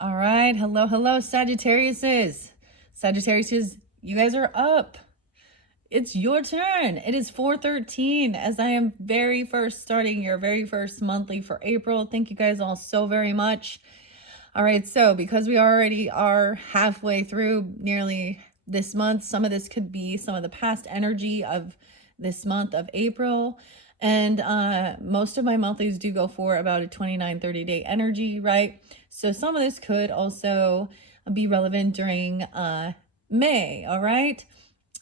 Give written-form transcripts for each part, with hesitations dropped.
All right. Hello, hello, Sagittariuses. Sagittariuses, you guys are up. It's your turn. It is 4:13 as I am very first starting your very first monthly for April. Thank you guys all so very much. All right, so because we already are halfway through nearly this month, some of this could be some of the past energy of this month of April. And most of my monthlies do go for about a 29-30 day energy, right? So some of this could also be relevant during May, all right?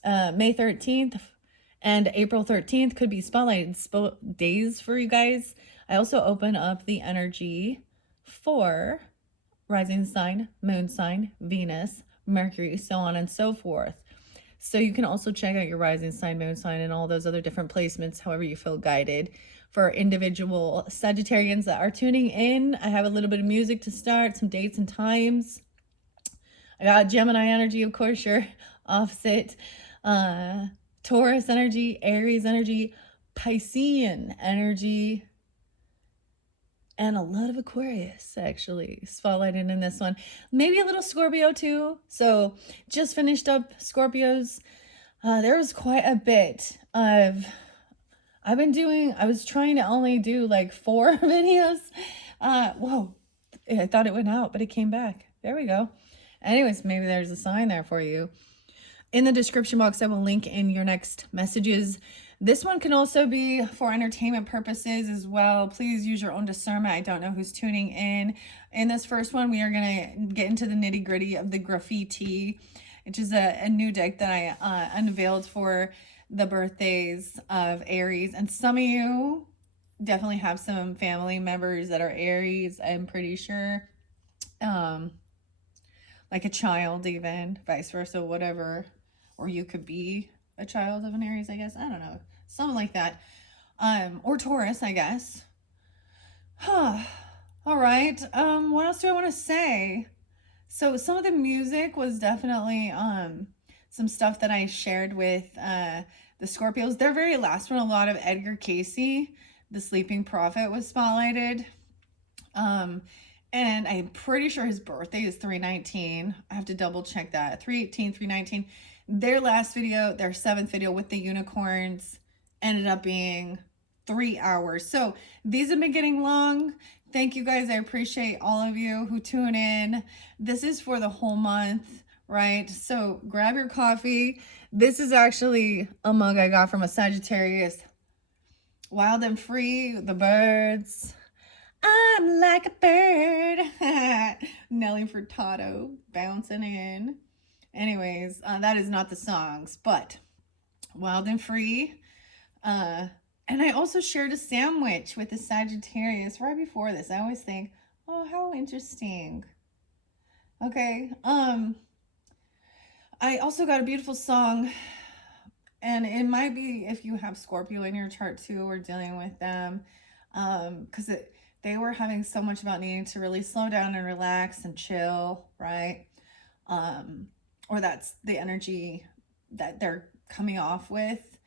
May 13th and April 13th could be spotlighted days for you guys. I also open up the energy for rising sign, moon sign, Venus, Mercury, so on and so forth. So you can also check out your rising sign, moon sign, and all those other different placements, however you feel guided. For individual Sagittarians that are tuning in, I have a little bit of music to start, some dates and times. I got Gemini energy, of course, your opposite. Taurus energy, Aries energy, Piscean energy, and a lot of Aquarius actually spotlighted in this one. Maybe a little Scorpio too. So just finished up Scorpios. There was quite a bit of, I was trying to only do like 4 videos. Whoa, I thought it went out, but it came back. There we go. Anyways, maybe there's a sign there for you. In the description box, I will link in your next messages. This one can also be for entertainment purposes as well. Please use your own discernment. I don't know who's tuning in. In this first one, we are going to get into the nitty gritty of the graffiti, which is a new deck that I unveiled for the birthdays of Aries. And some of you definitely have some family members that are Aries, I'm pretty sure. Like a child even, vice versa, whatever. Or you could be a child of an Aries, I guess. I don't know. Something like that. Or Taurus, I guess. Huh. All right. What else do I want to say? So some of the music was definitely some stuff that I shared with the Scorpios. Their very last one, a lot of Edgar Casey, the Sleeping Prophet, was spotlighted. And I'm pretty sure his birthday is 3/19. I have to double check that. 3/18, 3/19. Their last video, their 7th video with the unicorns, ended up being 3 hours. So these have been getting long. Thank you guys. I appreciate all of you who tune in. This is for the whole month, right? So grab your coffee. This is actually a mug I got from a Sagittarius. Wild and free, the birds. I'm like a bird. Nelly Furtado bouncing in. Anyways, that is not the songs, but Wild and Free. And I also shared a sandwich with the Sagittarius right before this. I always think, oh, how interesting. Okay. I also got a beautiful song, and it might be if you have Scorpio in your chart too, or dealing with them, because they were having so much about needing to really slow down and relax and chill, right? Or that's the energy that they're coming off with.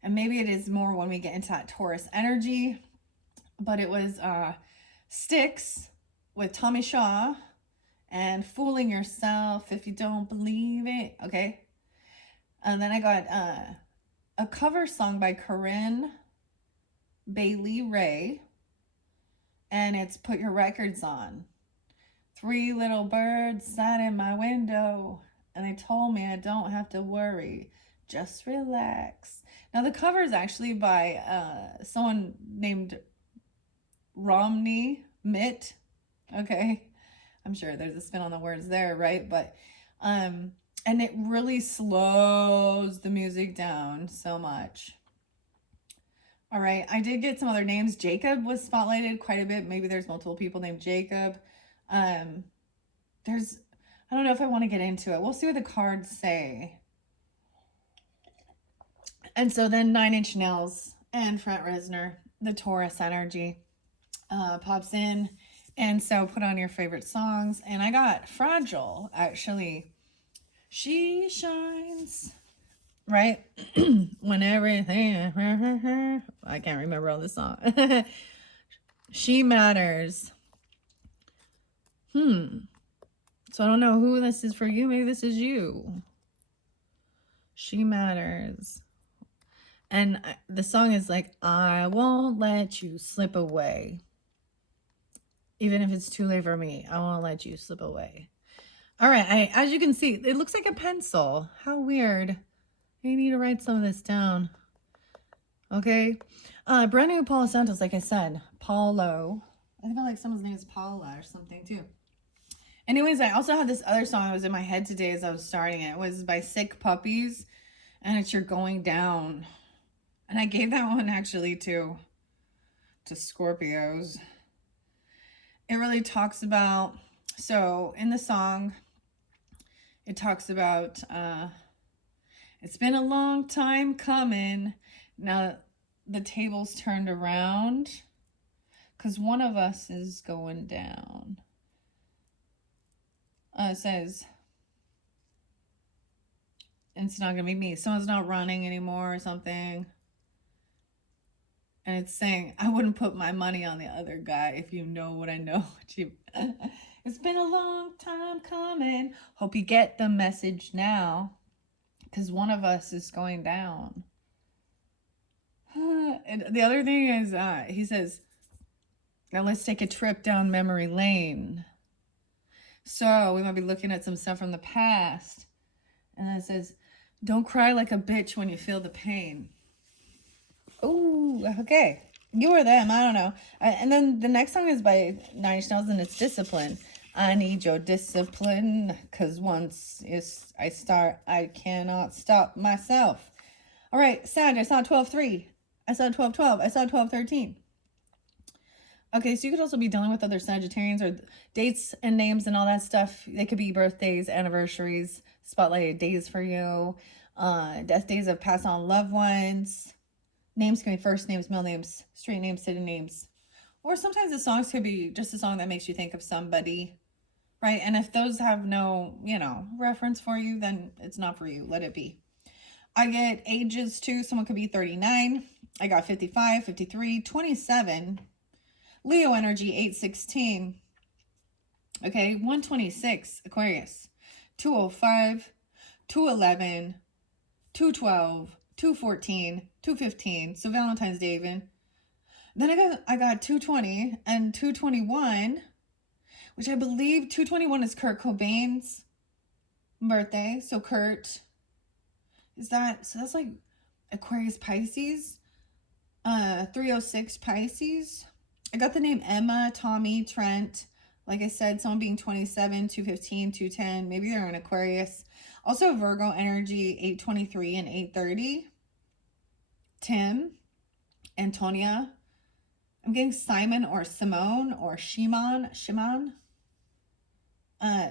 And maybe it is more when we get into that Taurus energy. But it was Sticks with Tommy Shaw and Fooling Yourself If You Don't Believe It. Okay. And then I got a cover song by Corinne Bailey Ray. And it's Put Your Records On. 3 little birds sat in my window, and they told me I don't have to worry, just relax. Now the cover is actually by someone named Romney Mitt. Okay, I'm sure there's a spin on the words there, right? But and it really slows the music down so much. All right, I did get some other names. Jacob was spotlighted quite a bit. Maybe there's multiple people named Jacob. I don't know if I want to get into it. We'll see what the cards say. And so then 9 Inch Nails and Trent Reznor, the Taurus energy, pops in. And so put on your favorite songs. And I got Fragile, actually. She shines, right? When everything, I can't remember all the song. She matters. So I don't know who this is for you. Maybe this is you. She matters. And the song is like, I won't let you slip away. Even if it's too late for me, I won't let you slip away. All right, as you can see, it looks like a pencil. How weird. I need to write some of this down. Okay. Brand new Paulo Santos, like I said. Paulo. I feel like someone's name is Paula or something too. Anyways, I also had this other song that was in my head today as I was starting it. It was by Sick Puppies, and it's You're Going Down. And I gave that one actually to Scorpios. It really talks about, so in the song, it talks about, it's been a long time coming. Now the table's turned around because one of us is going down. It says, it's not going to be me. Someone's not running anymore or something. And it's saying, I wouldn't put my money on the other guy if you know what I know. It's been a long time coming. Hope you get the message now, because one of us is going down. And the other thing is, he says, now let's take a trip down memory lane. So we might be looking at some stuff from the past. And then it says, don't cry like a bitch when you feel the pain. Oh, okay. You or them, I don't know. And then the next song is by 9 Inch Nails, and it's Discipline. I need your discipline, because once I start, I cannot stop myself. All right, Sag, I saw 12-3. I saw 12-12. I saw 12-13. Okay, so you could also be dealing with other Sagittarians or dates and names and all that stuff. They could be birthdays, anniversaries, spotlighted days for you, death days of passed on loved ones. Names can be first names, middle names, street names, city names. Or sometimes the songs could be just a song that makes you think of somebody, right? And if those have no, reference for you, then it's not for you. Let it be. I get ages too. Someone could be 39. I got 55, 53, 27. Leo energy, 816. Okay, 126, Aquarius. 205, 211, 212, 214, 215. So Valentine's Day even. Then I got 220 and 221, which I believe 221 is Kurt Cobain's birthday. So Kurt, so that's like Aquarius Pisces. 306 Pisces. I got the name Emma, Tommy, Trent. Like I said, someone being 27, 215, 210. Maybe they're an Aquarius. Also Virgo energy, 823 and 830. Tim, Antonia. I'm getting Simon or Simone or Shimon.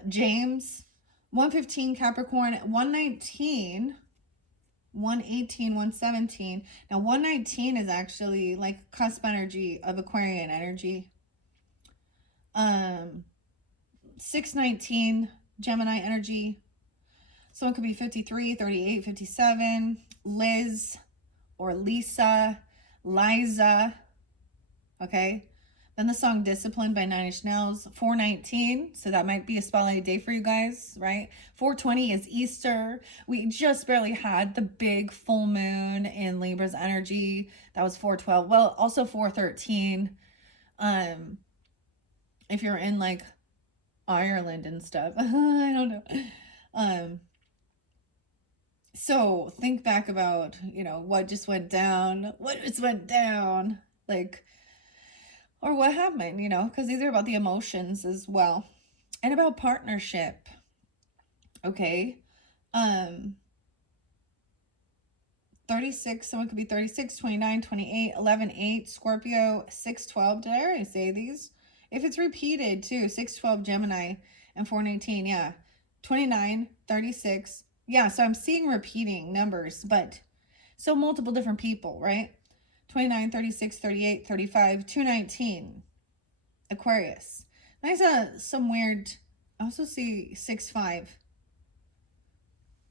James, 115 Capricorn, 119, 118, 117. Now 119 is actually like cusp energy of Aquarian energy. 619 Gemini energy. Someone could be 53, 38, 57. Liz or Lisa, Liza. Okay. Then the song Discipline by 9 Inch Nails. 419. So that might be a spotlight day for you guys, right? 420 is Easter. We just barely had the big full moon in Libra's energy. That was 412. Well, also 413. If you're in like Ireland and stuff. I don't know. So think back about, what just went down. Like, or what happened, because these are about the emotions as well. And about partnership. Okay. 36, someone could be 36, 29, 28, 11, 8, Scorpio, 6, 12. Did I already say these? If it's repeated too, 6, 12, Gemini, and 419, yeah. 29, 36. Yeah, so I'm seeing repeating numbers, but so multiple different people, right? 29, 36, 38, 35, 219. Aquarius. And I saw some weird, I also see 6, 5.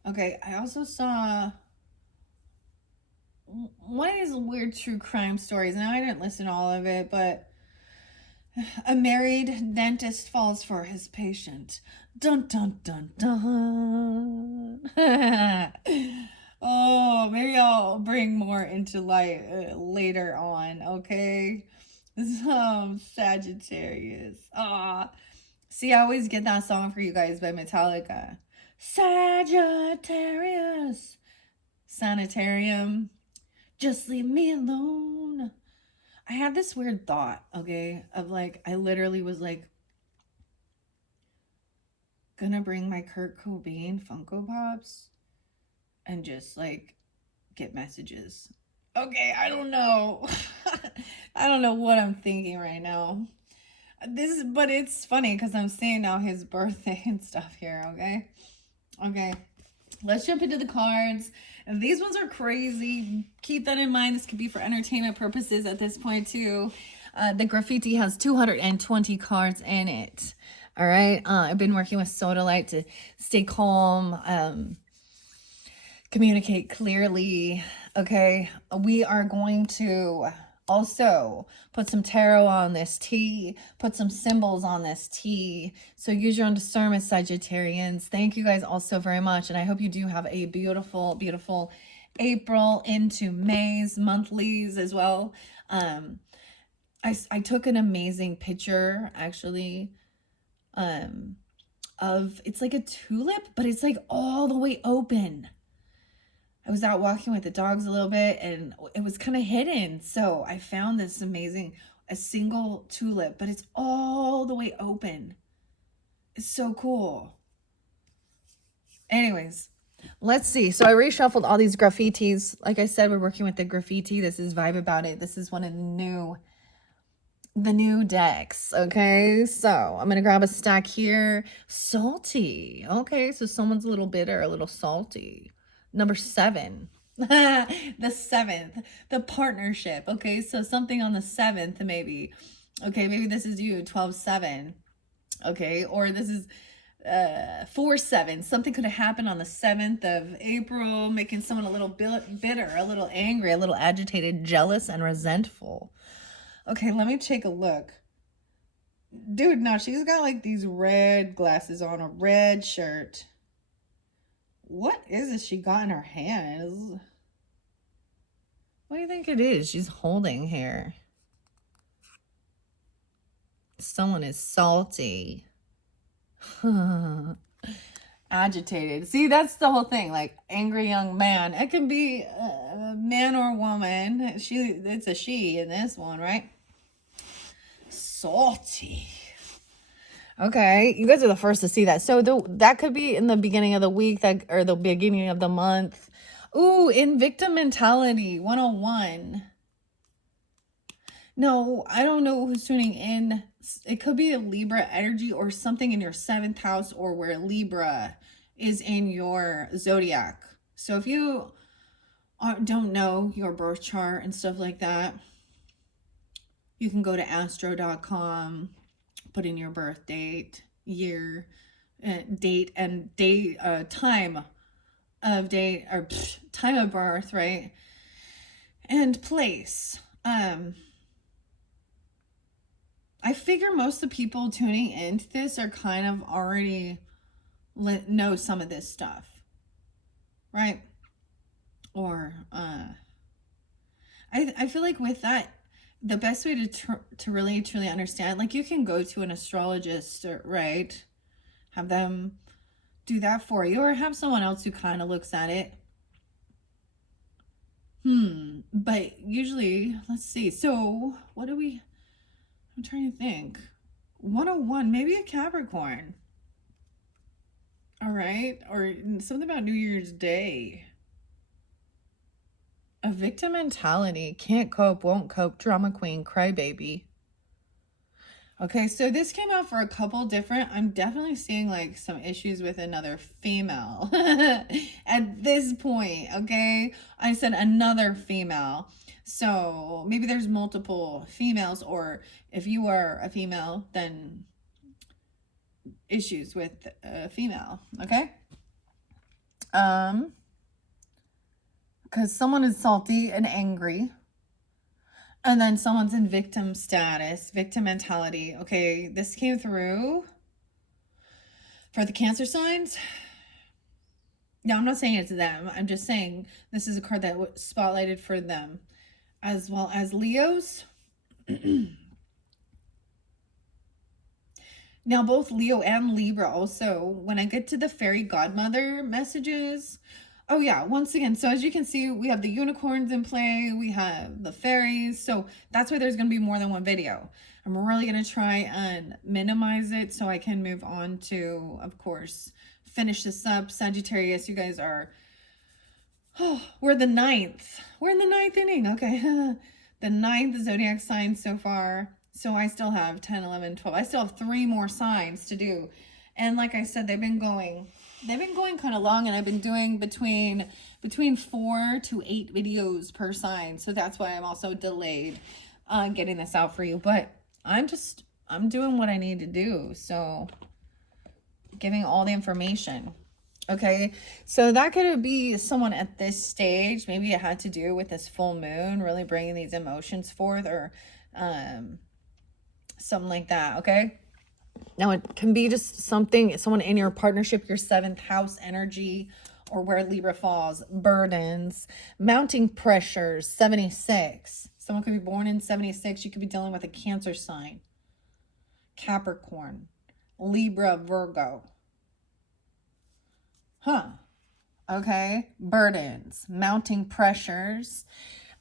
Okay, I also saw one of these weird true crime stories. Now, I didn't listen to all of it, but A married dentist falls for his patient. Dun dun dun dun. Oh, maybe I'll bring more into light later on, okay? Sagittarius. Ah, see, I always get that song for you guys by Metallica. Sagittarius. Sanitarium. Just leave me alone. I had this weird thought, okay, of like, I literally was like, gonna bring my Kurt Cobain Funko Pops and just like get messages. Okay, I don't know. I don't know what I'm thinking right now. But it's funny because I'm seeing now his birthday and stuff here, okay? Okay, let's jump into the cards. And these ones are crazy. Keep that in mind. This could be for entertainment purposes at this point too. The graffiti has 220 cards in it. All right. I've been working with Sodalite to stay calm, communicate clearly. Okay. We are going to also put some tarot on this tea, put some symbols on this tea. So use your own discernment, Sagittarians. Thank you guys all so very much. And I hope you do have a beautiful, beautiful April into May's monthlies as well. I took an amazing picture actually of, it's like a tulip, but it's like all the way open. I was out walking with the dogs a little bit and it was kind of hidden. So I found this amazing, a single tulip, but it's all the way open. It's so cool. Anyways, let's see. So I reshuffled all these graffitis. Like I said, we're working with the graffiti. This is Vibe About It. This is one of the new decks. Okay, so I'm gonna grab a stack here. Salty. Okay, so someone's a little bitter, a little salty. Number 7. The 7th, the partnership. Okay, so something on the 7th maybe. Okay, maybe this is you, 12-7. Okay, or this is 4-7. Something could have happened on the 7th of April, making someone a little bitter, a little angry, a little agitated, jealous, and resentful. Okay, let me take a look. Dude, now she's got like these red glasses on, a red shirt. What is it she got in her hand? What do you think it is she's holding here? Someone is salty. Agitated. See, that's the whole thing. Like, angry young man. It can be a man or a woman. It's a she in this one, right? Salty. Okay, you guys are the first to see that. So that could be in the beginning of the week, or the beginning of the month. Ooh, in victim mentality 101. No, I don't know who's tuning in. It could be a Libra energy or something in your 7th house, or where Libra is in your zodiac. So if you don't know your birth chart and stuff like that, you can go to astro.com, put in your birth date, year, date, and time of date, or time of birth, right? And place. I figure most of the people tuning into this are kind of already know some of this stuff, right? Or I feel like with that, the best way to really truly understand, like, you can go to an astrologist, right? Have them do that for you, or have someone else who kind of looks at it. But usually, let's see. So what do we? I'm trying to think. 101, maybe a Capricorn. All right, or something about New Year's Day. A victim mentality, can't cope, won't cope, drama queen, crybaby. Okay, so this came out for a couple different, I'm definitely seeing like some issues with another female at this point, okay? I said another female. So maybe there's multiple females, or if you are a female, then issues with a female, okay? Because someone is salty and angry. And then someone's in victim status, victim mentality. Okay, this came through for the Cancer signs. Now, I'm not saying it's them. I'm just saying this is a card that was spotlighted for them, as well as Leos. Now, both Leo and Libra also, when I get to the fairy godmother messages, oh yeah, once again, so as you can see, we have the unicorns in play, we have the fairies, so that's why there's going to be more than one video. I'm really going to try and minimize it so I can move on to, of course, finish this up. Sagittarius, you guys are, oh, we're the ninth. We're in the ninth inning, okay. The ninth zodiac sign so far. So I still have 10, 11, 12. I still have 3 more signs to do. And like I said, they've been going kind of long, and I've been doing between 4 to 8 videos per sign. So that's why I'm also delayed getting this out for you. But I'm doing what I need to do. So giving all the information. Okay, so that could be someone at this stage. Maybe it had to do with this full moon really bringing these emotions forth, or something like that. Okay, now it can be just someone in your partnership, your 7th house energy, or where Libra falls, burdens, mounting pressures, 76. Someone could be born in 76. You could be dealing with a Cancer sign, Capricorn, Libra, Virgo. Okay, burdens, mounting pressures.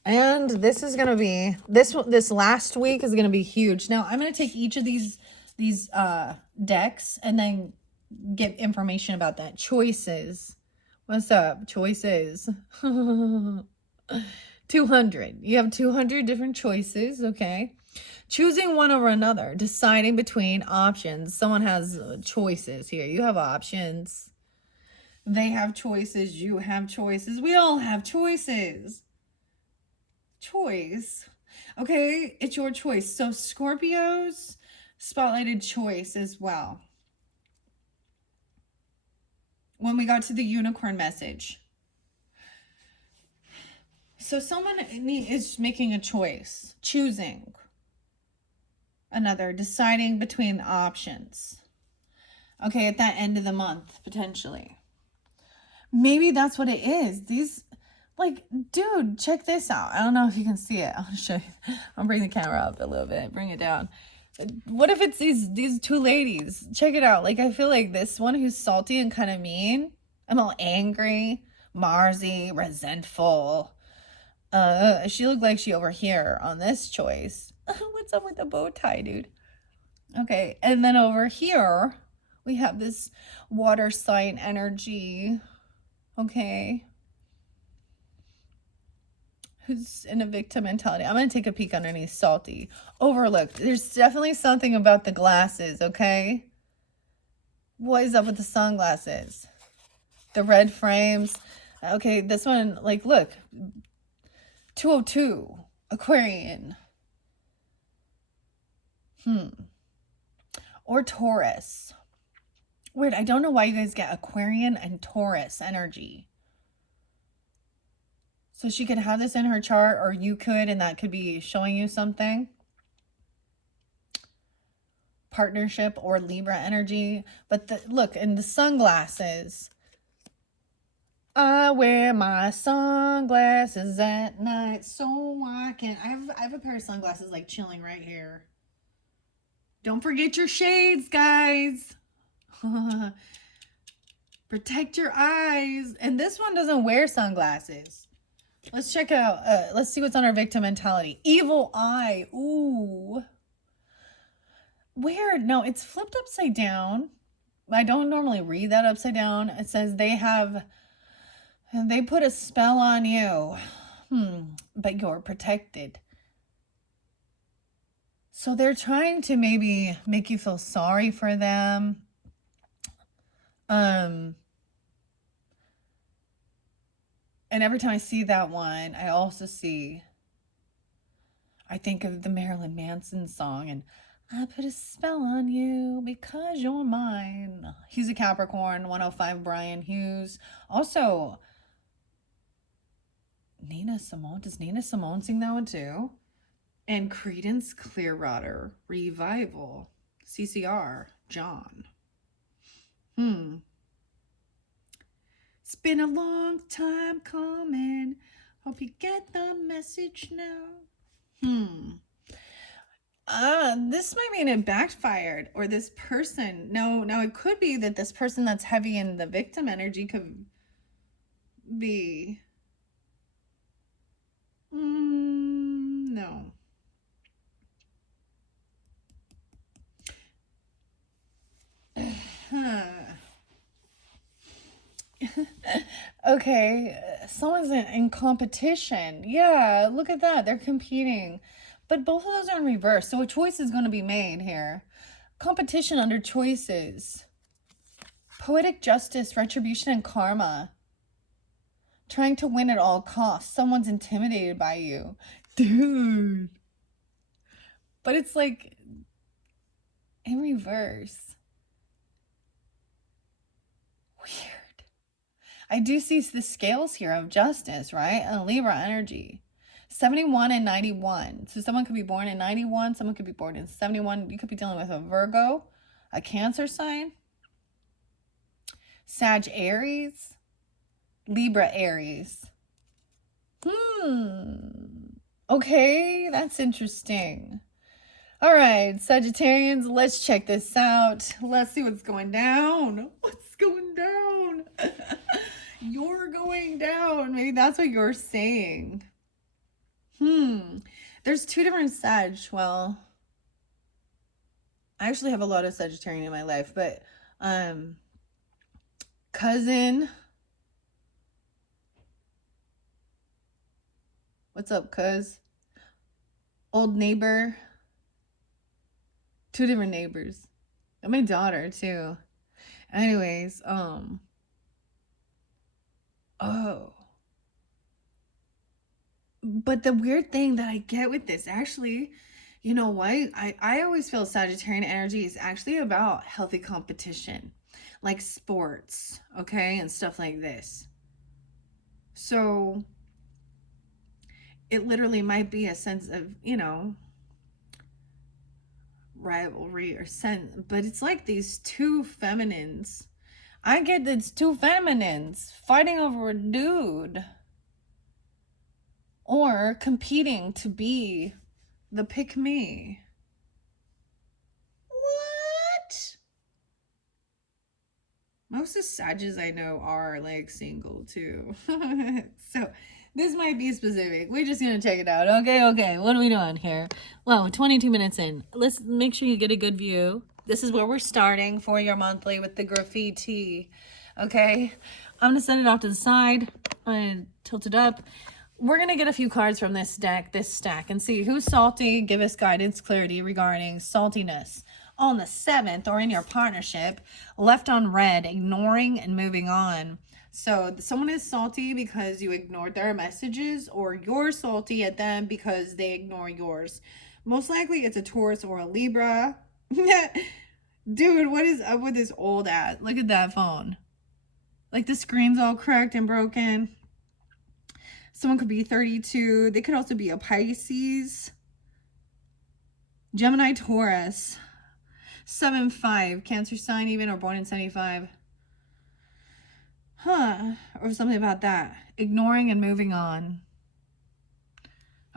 And this is going to be, this last week is going to be huge. Now, I'm going to take each of these decks and then get information about that. Choices. What's up? Choices. 200. You have 200 different choices, okay? Choosing one over another, deciding between options. Someone has choices here. You have options. They have choices. You have choices. We all have choices. Choice. Okay, it's your choice. So Scorpios spotlighted choice as well. When we got to the unicorn message. So someone is making a choice, choosing another, deciding between options. Okay, at that end of the month, potentially. Maybe that's what it is. These, like, dude, check this out. I don't know if you can see it. I'll show you. I'll bring the camera up a little bit. Bring it down. What if it's these 2 ladies? Check it out. Like, I feel like this one who's salty and kind of mean. I'm all angry, Marsy, resentful. She looked like she over here on this choice. What's up with the bow tie, dude? Okay, and then over here, we have this water sign energy. Okay. Who's in a victim mentality? I'm going to take a peek underneath salty. Overlooked. There's definitely something about the glasses, okay? What is up with the sunglasses? The red frames. Okay, this one, like, look. 202. Aquarian. Or Taurus. Weird, I don't know why you guys get Aquarian and Taurus energy. So she could have this in her chart, or you could, and that could be showing you something. Partnership or Libra energy. But look, in the sunglasses. I wear my sunglasses at night so I can... I have a pair of sunglasses like chilling right here. Don't forget your shades, guys. Protect your eyes. And this one doesn't wear sunglasses. Let's check out, let's see what's on our victim mentality. Evil eye. Ooh. Weird. No, it's flipped upside down. I don't normally read that upside down. It says they put a spell on you. But you're protected. So they're trying to maybe make you feel sorry for them. And every time I see that one, I also I think of the Marilyn Manson song, and I put a spell on you because you're mine. He's a Capricorn, 105 Brian Hughes. Also, Nina Simone. Does Nina Simone sing that one too? And Credence Clearwater Revival, CCR, John. It's been a long time coming. Hope you get the message now. This might mean it backfired, or this person. No, it could be that this person that's heavy in the victim energy could be. No. Okay, someone's in competition. Yeah, look at that. They're competing. But both of those are in reverse. So a choice is going to be made here. Competition under choices. Poetic justice, retribution, and karma. Trying to win at all costs. Someone's intimidated by you. Dude. But it's like in reverse. Weird. I do see the scales here of justice, right? And Libra energy. 71 and 91. So someone could be born in 91. Someone could be born in 71. You could be dealing with a Virgo, a Cancer sign, Sagittarius, Libra Aries. Okay, that's interesting. All right, Sagittarians, let's check this out. Let's see what's going down. What's going down? You're going down. Maybe that's what you're saying. There's two different Sag. Well, I actually have a lot of Sagittarian in my life, but cousin. What's up, cuz? Old neighbor. Two different neighbors. And my daughter, too. Anyways, But the weird thing that I get with this, actually, you know what? I always feel Sagittarian energy is actually about healthy competition, like sports, okay, and stuff like this. So it literally might be a sense of, rivalry or sense, but it's like these two feminines. I get it's two feminines fighting over a dude. Or competing to be the pick me. What? Most of Sages I know are like single too. So this might be specific. We're just gonna check it out. Okay. What are we doing here? Well, 22 minutes in. Let's make sure you get a good view. This is where we're starting for your monthly with the graffiti. Okay. I'm gonna set it off to the side and tilt it up. We're going to get a few cards from this deck, this stack, and see who's salty. Give us guidance, clarity regarding saltiness on the 7th or in your partnership. Left on red, ignoring and moving on. So someone is salty because you ignored their messages, or you're salty at them because they ignore yours. Most likely it's a Taurus or a Libra. Dude, what is up with this old ass? Look at that phone. Like the screen's all cracked and broken. Someone could be 32. They could also be a Pisces. Gemini, Taurus. 7-5. Cancer sign even, or born in 75. Or something about that. Ignoring and moving on.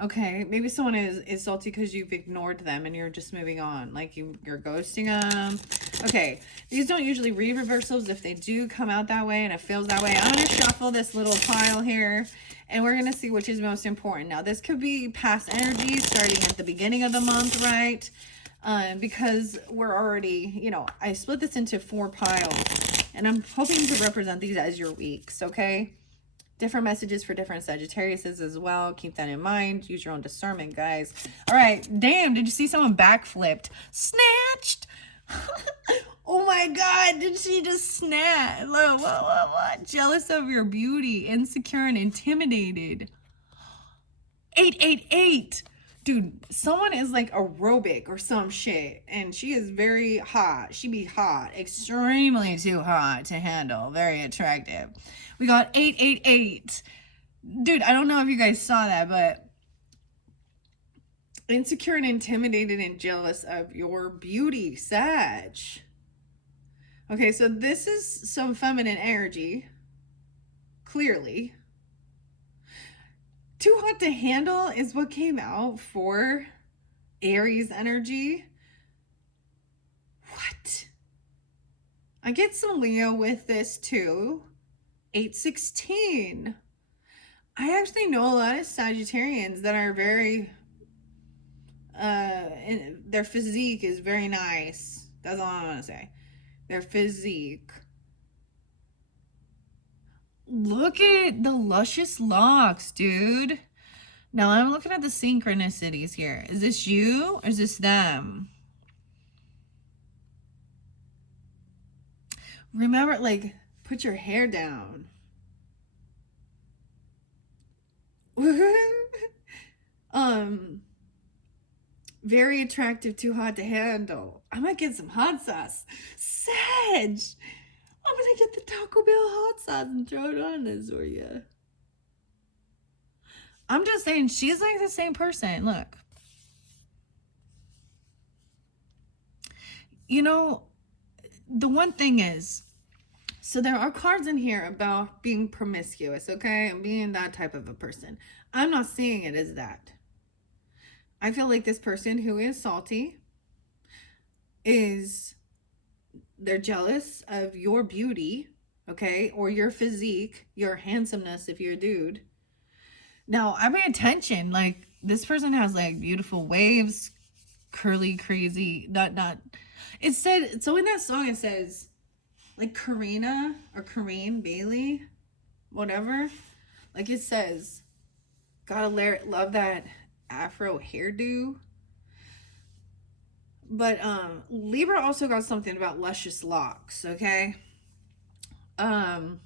Okay, maybe someone is salty because you've ignored them and you're just moving on. Like you're ghosting them. Okay, these don't usually read reversals. If they do come out that way and it feels that way, I'm going to shuffle this little pile here. And we're going to see which is most important. Now, this could be past energy starting at the beginning of the month, right? Because we're already, I split this into 4 piles. And I'm hoping to represent these as your weeks, okay? Different messages for different Sagittariuses as well. Keep that in mind. Use your own discernment, guys. All right. Damn, did you see someone backflipped? Snatched! Oh my God, did she just snap? What? Jealous of your beauty, insecure and intimidated. 888. Dude, someone is like aerobic or some shit, and she is very hot. She be hot, extremely too hot to handle. Very attractive. We got 888. Dude, I don't know if you guys saw that, but Insecure and intimidated and jealous of your beauty, Sag. Okay, so this is some feminine energy, clearly. Too hot to handle is what came out for Aries energy. What? I get some Leo with this too. 816. I actually know a lot of Sagittarians that are very, their physique is very nice. That's all I want to say. Their physique. Look at the luscious locks, dude. Now I'm looking at the synchronicities here. Is this you or is this them? Remember, like, put your hair down. Very attractive, too hot to handle. I might get some hot sauce. Sag! I'm gonna get the Taco Bell hot sauce and throw it on this for you. I'm just saying, she's like the same person. Look. You know, the one thing is, so there are cards in here about being promiscuous, okay? And being that type of a person. I'm not seeing it as that. I feel like this person who is salty they're jealous of your beauty, okay? Or your physique, your handsomeness if you're a dude. Now, I pay attention. Like, this person has, like, beautiful waves, curly, crazy, not. It said, so in that song it says, like, Karina or Kareen Bailey, whatever. Like, it says, gotta love that afro hairdo. But Libra also got something about luscious locks, okay? With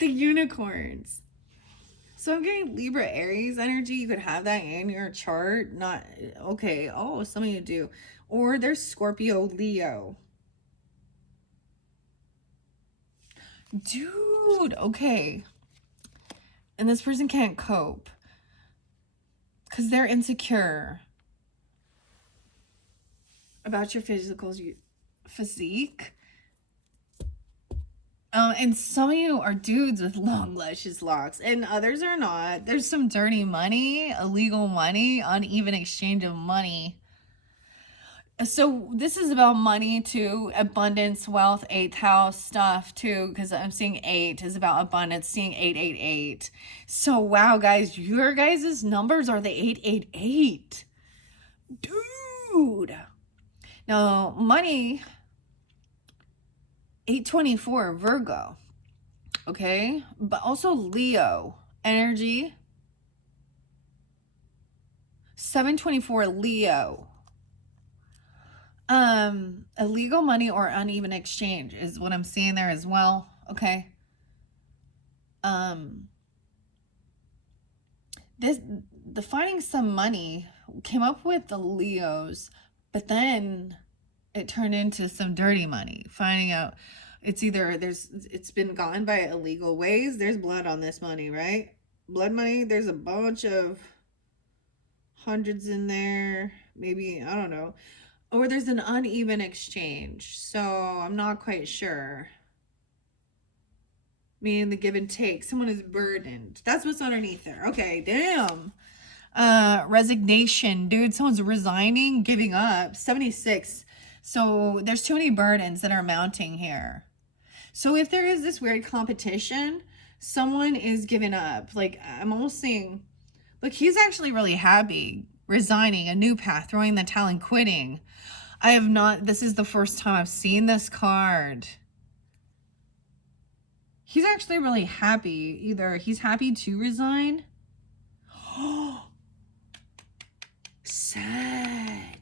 the unicorns. So I'm getting Libra Aries energy. You could have that in your chart. Not okay. Oh, some of you do. Or there's Scorpio Leo. Dude, okay. And this person can't cope because they're insecure about your physique. And some of you are dudes with long, luscious locks, and others are not. There's some dirty money, illegal money, uneven exchange of money. So this is about money too, abundance, wealth, 8th house stuff too, because I'm seeing 8 is about abundance, seeing 888. So wow, guys, your guys' numbers are the 888. Dude. Now, money, 824, Virgo. Okay? But also Leo energy. 724, Leo. Illegal money or uneven exchange is what I'm seeing there as well. Okay. The finding some money came up with the Leos, but then it turned into some dirty money. Finding out it's either it's been gotten by illegal ways. There's blood on this money, right? Blood money. There's a bunch of hundreds in there. Maybe, I don't know. Or there's an uneven exchange. So I'm not quite sure. Meaning the give and take. Someone is burdened. That's what's underneath there. Okay, damn. Resignation. Dude, someone's resigning, giving up. 76. So there's too many burdens that are mounting here. So if there is this weird competition, someone is giving up. Like, I'm almost seeing, look, he's actually really happy. Resigning, a new path, throwing the towel and quitting. This is the first time I've seen this card. He's actually really happy. Either he's happy to resign. Oh, Sag.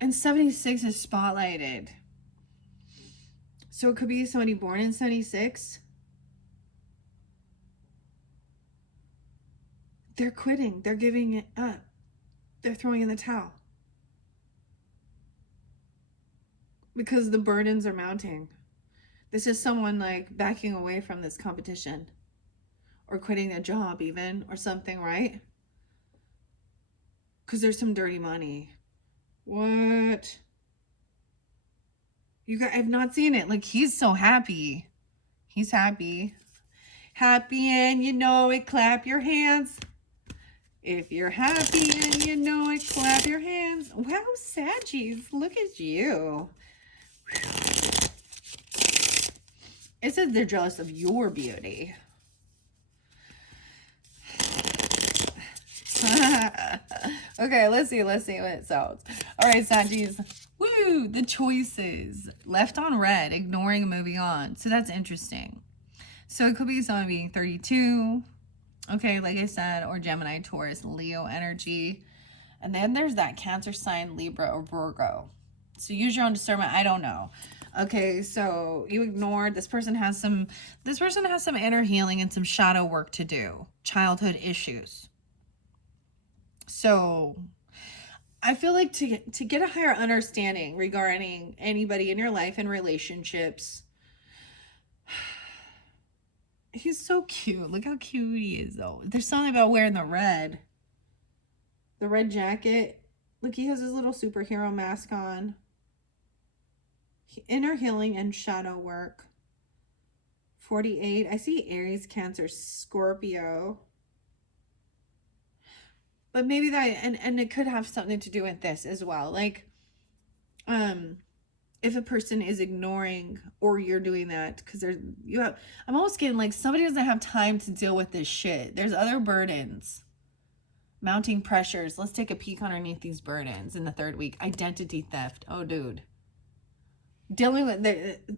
And 76 is spotlighted. So it could be somebody born in 76. They're quitting. They're giving it up. They're throwing in the towel. Because the burdens are mounting. This is someone like backing away from this competition. or quitting a job even, or something, right? Because there's some dirty money. What? You guys, I've not seen it. Like, he's so happy. He's happy. Happy and you know it, clap your hands. If you're happy and you know it, clap your hands. Wow, Saggies, look at you. It says they're jealous of your beauty. Okay, let's see what it sounds. All right, Saggies. Woo, the choices. Left on red, ignoring and moving on. So that's interesting. So it could be someone being 32. Okay, like I said, or Gemini, Taurus, Leo energy. And then there's that Cancer sign, Libra, or Virgo. So use your own discernment. I don't know. Okay, so you ignored. This person has some inner healing and some shadow work to do. Childhood issues. So I feel like to get a higher understanding regarding anybody in your life and relationships. He's so cute. Look how cute he is, though. There's something about wearing the red jacket. Look, he has his little superhero mask on. Inner healing and shadow work. 48. I see Aries, Cancer, Scorpio. But maybe that, and it could have something to do with this as well. Like, if a person is ignoring, or you're doing that, because I'm almost getting like somebody doesn't have time to deal with this shit. There's other burdens, mounting pressures. Let's take a peek underneath these burdens in the third week. Identity theft. Oh, dude. Dealing with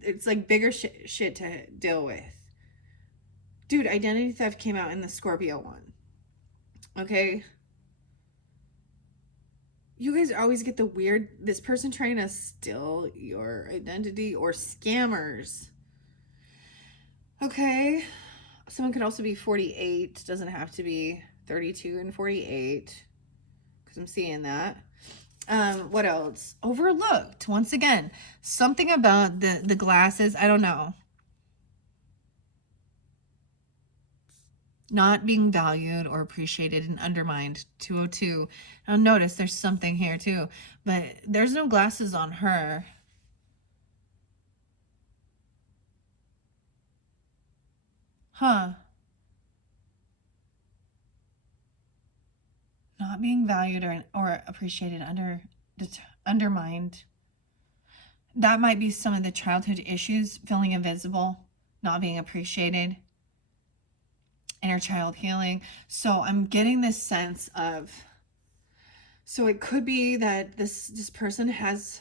it's like bigger shit to deal with. Dude, identity theft came out in the Scorpio one. Okay. You guys always get the weird, this person trying to steal your identity, or scammers. Okay. Someone could also be 48. Doesn't have to be 32 and 48. Because I'm seeing that. What else? Overlooked. Once again, something about the glasses. I don't know. Not being valued or appreciated and undermined. 202. Now notice there's something here too, but there's no glasses on her. Huh. Not being valued or appreciated, undermined. That might be some of the childhood issues, feeling invisible, not being appreciated. Inner child healing. So I'm getting this sense of, so it could be that this person has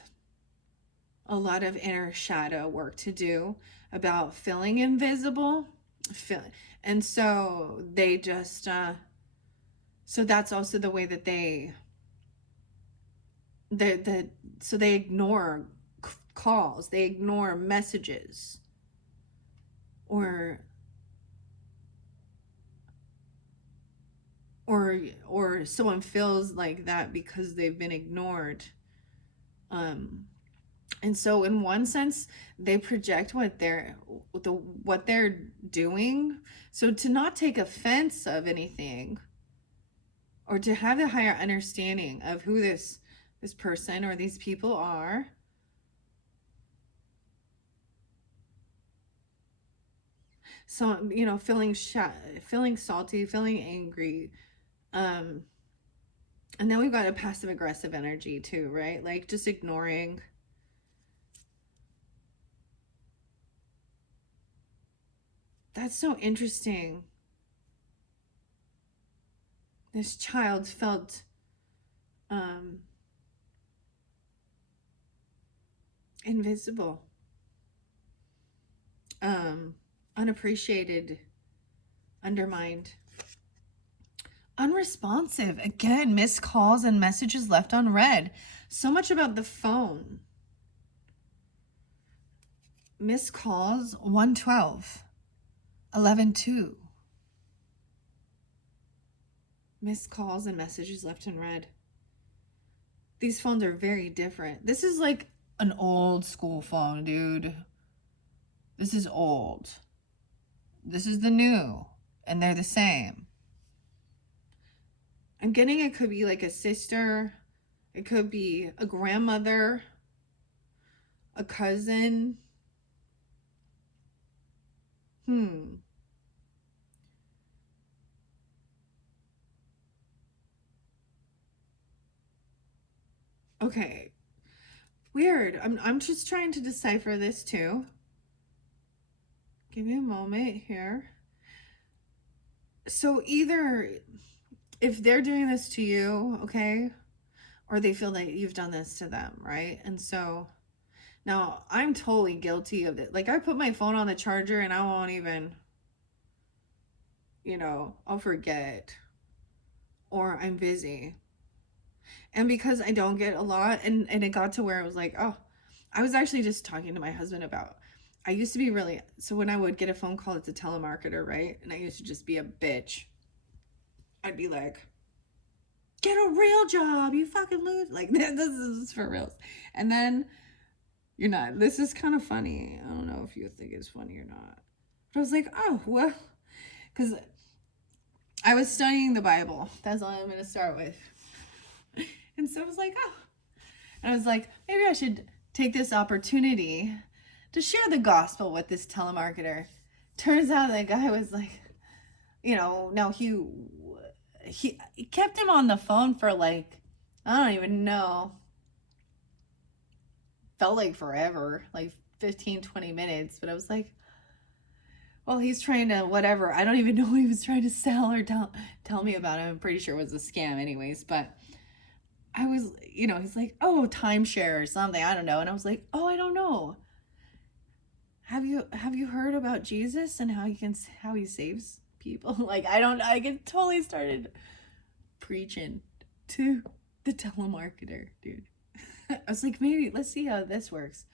a lot of inner shadow work to do about feeling invisible, and so they just so that's also the way that they ignore calls, they ignore messages, or someone feels like that because they've been ignored. And so in one sense, they project what they're doing. So to not take offense of anything, or to have a higher understanding of who this person or these people are. So, you know, feeling salty, feeling angry. And then we've got a passive aggressive energy too, right? Like just ignoring. That's so interesting. This child felt invisible, unappreciated, undermined, unresponsive. Again, missed calls and messages left unread. So much about the phone. Missed calls, 112, 11-2. Missed calls and messages left unread. These phones are very different. This is like an old school phone, dude. This is old. This is the new. and they're the same. I'm getting it could be like a sister, it could be a grandmother, a cousin. Okay. Weird. I'm just trying to decipher this too. Give me a moment here. So either if they're doing this to you, okay, or they feel that you've done this to them, right? And so now I'm totally guilty of it. Like I put my phone on the charger and I won't even, I'll forget, or I'm busy. And because I don't get a lot, and it got to where I was like, oh, I was actually just talking to my husband about, I used to be really, so when I would get a phone call, it's a telemarketer, right? And I used to just be a bitch. I'd be like, get a real job, you fucking lose. Like, this is for reals. And then, you're not, this is kind of funny. I don't know if you think it's funny or not. But I was like, oh, well, because I was studying the Bible. That's all I'm going to start with. And so I was like, oh. And I was like, maybe I should take this opportunity to share the gospel with this telemarketer. Turns out that guy was like, now he kept him on the phone for like, I don't even know. Felt like forever, like 15, 20 minutes. But I was like, well, he's trying to whatever. I don't even know what he was trying to sell or tell me about it. I'm pretty sure it was a scam anyways. But I was, he's like, oh, timeshare or something. I don't know. And I was like, oh, I don't know. Have you heard about Jesus and how he saves people? Like, I get totally started preaching to the telemarketer, dude. I was like, maybe let's see how this works.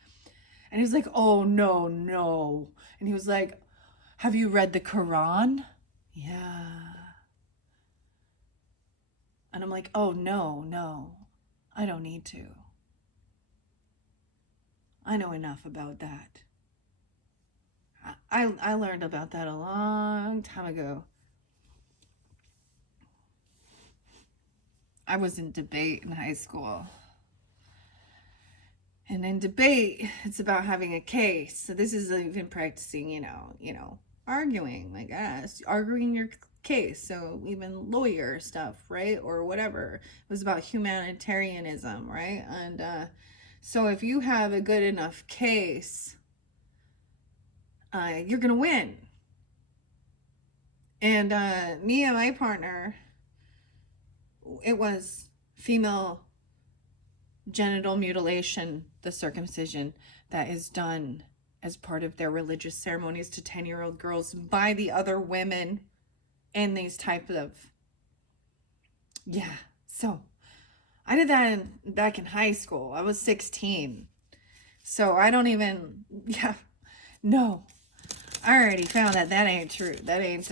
And he was like, oh, no. And he was like, have you read the Quran? Yeah. And I'm like, oh, no, I don't need to. I know enough about that. I learned about that a long time ago. I was in debate in high school. And in debate, it's about having a case. So this is even practicing, arguing, I guess, arguing your case. So even lawyer stuff, right? Or whatever. It was about humanitarianism, right? And so if you have a good enough case, you're going to win. And me and my partner, it was female genital mutilation, the circumcision that is done as part of their religious ceremonies to 10-year-old girls by the other women in these type of, so I did that back in high school. I was 16. So I don't even, no, I already found that ain't true. That ain't,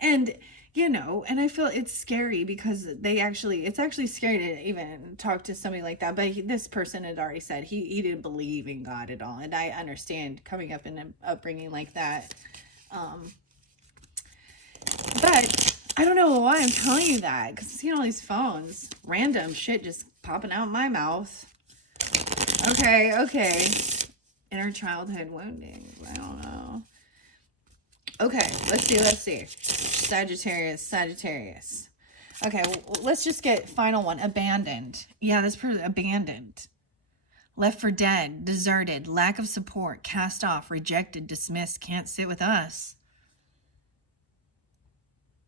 and and I feel it's scary because it's actually scary to even talk to somebody like that. But this person had already said he didn't believe in God at all. And I understand coming up in an upbringing like that. But I don't know why I'm telling you that, because seeing all these phones, random shit just popping out my mouth. Okay. Inner childhood wounding. I don't know. Okay, let's see. Sagittarius. Okay, well, let's just get final one. Abandoned. Yeah, this person abandoned. Left for dead, deserted, lack of support, cast off, rejected, dismissed, can't sit with us.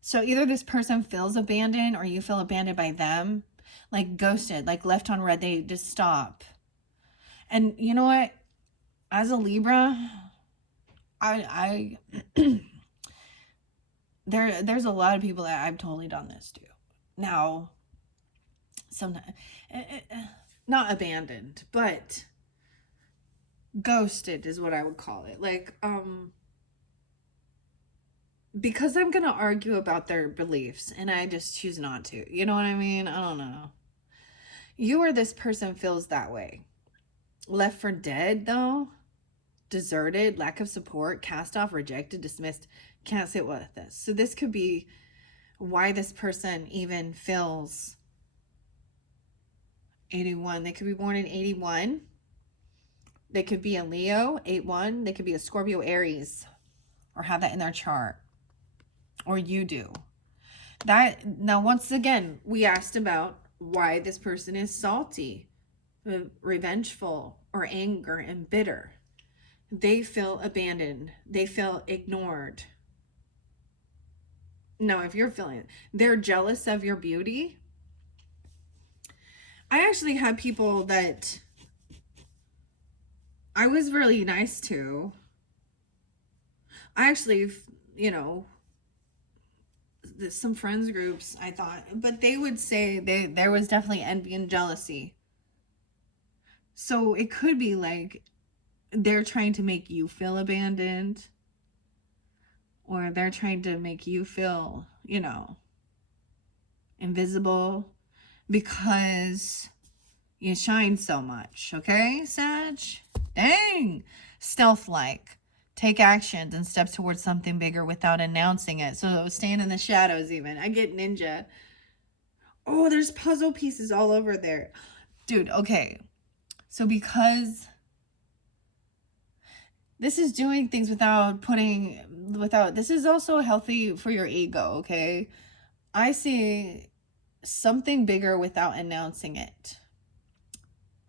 So either this person feels abandoned or you feel abandoned by them. Like ghosted, like left on red, they just stop. And you know what? As a Libra, I there's a lot of people that I've totally done this to. Now, sometimes not abandoned, but ghosted is what I would call it. Like, because I'm gonna argue about their beliefs and I just choose not to. You know what I mean? I don't know. You or this person feels that way. Left for dead, though. Deserted, lack of support, cast off, rejected, dismissed. Can't sit with this. So this could be why this person even feels 81. They could be born in 81. They could be a Leo, 8-1. They could be a Scorpio, Aries, or have that in their chart. Or you do. That, now, once again, we asked about why this person is salty, revengeful, or anger and bitter. They feel abandoned. They feel ignored. No, if you're feeling, they're jealous of your beauty. I actually had people that I was really nice to. I actually, you know, some friends groups, I thought, but they would say there was definitely envy and jealousy. So it could be like they're trying to make you feel abandoned, or they're trying to make you feel, you know, invisible because you shine so much. Okay, Sag? Dang. Stealth-like. Take actions and steps towards something bigger without announcing it. So stand in the shadows even. I get ninja. Oh, there's puzzle pieces all over there. Dude, okay. So because this is doing things this is also healthy for your ego, okay? I see something bigger without announcing it.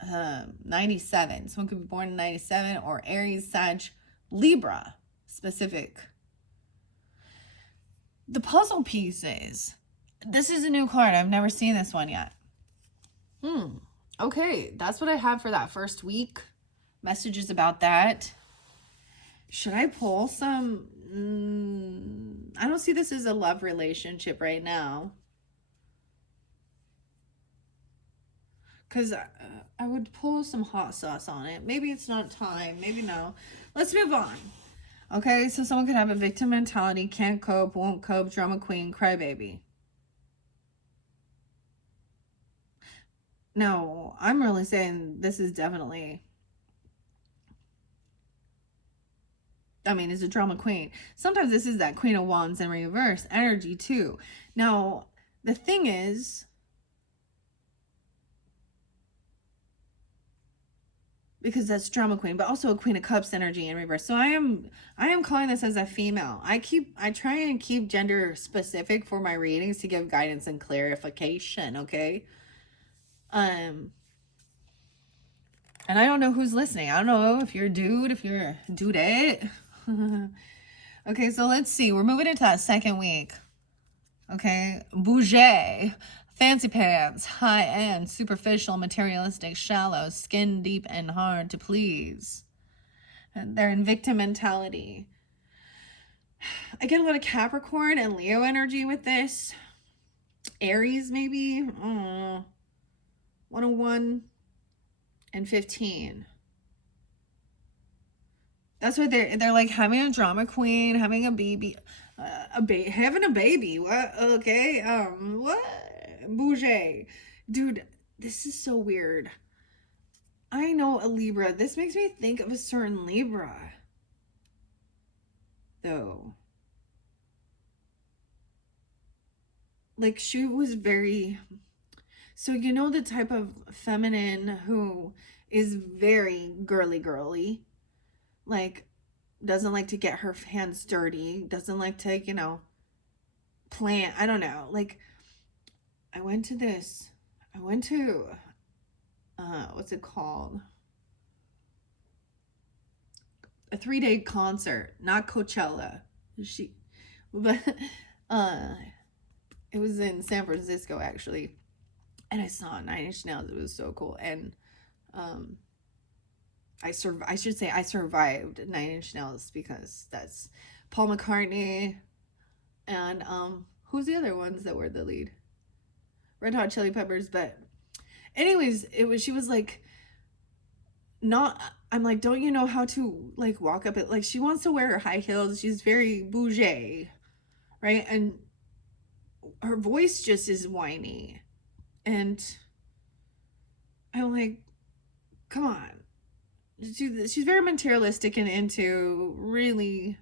97. Someone could be born in 97, or Aries, Sag, Libra specific. The puzzle pieces. This is a new card. I've never seen this one yet. Okay, that's what I have for that first week. Messages about that. Should I pull some? I don't see this as a love relationship right now. Because I would pull some hot sauce on it. Maybe it's not time. Maybe no. Let's move on. Okay, so someone could have a victim mentality, can't cope, won't cope, drama queen, crybaby. No, I'm really saying this is definitely, is a drama queen. Sometimes this is that Queen of Wands in reverse energy too. Now, the thing is, because that's drama queen, but also a Queen of Cups energy in reverse. So I am calling this as a female. I try and keep gender specific for my readings to give guidance and clarification, okay? And I don't know who's listening. I don't know if you're a dude, if you're a dudette. Okay, so let's see. We're moving into that second week. Okay, bougie. Fancy pants, high-end, superficial, materialistic, shallow, skin deep, and hard to please. And they're in victim mentality. I get a lot of Capricorn and Leo energy with this. Aries, maybe. 101 and 15. That's why they're like having a drama queen, having a baby, having a baby. What? Okay. What? Bougie. Dude, this is so weird. I know a Libra. This makes me think of a certain Libra. Though. Like, she was very... So, you know the type of feminine who is very girly. Like, doesn't like to get her hands dirty. Doesn't like to, plant. I don't know. Like... I went to, what's it called? A 3-day concert, not Coachella. But it was in San Francisco, actually. And I saw 9 Inch Nails. It was so cool. And I survived 9 Inch Nails because that's Paul McCartney and who's the other ones that were the lead? Red Hot Chili Peppers. But anyways, she was like, I'm like, don't you know how to like walk up it? Like, she wants to wear her high heels. She's very bougie, right? And her voice just is whiny. And I'm like, come on. She's very materialistic and into really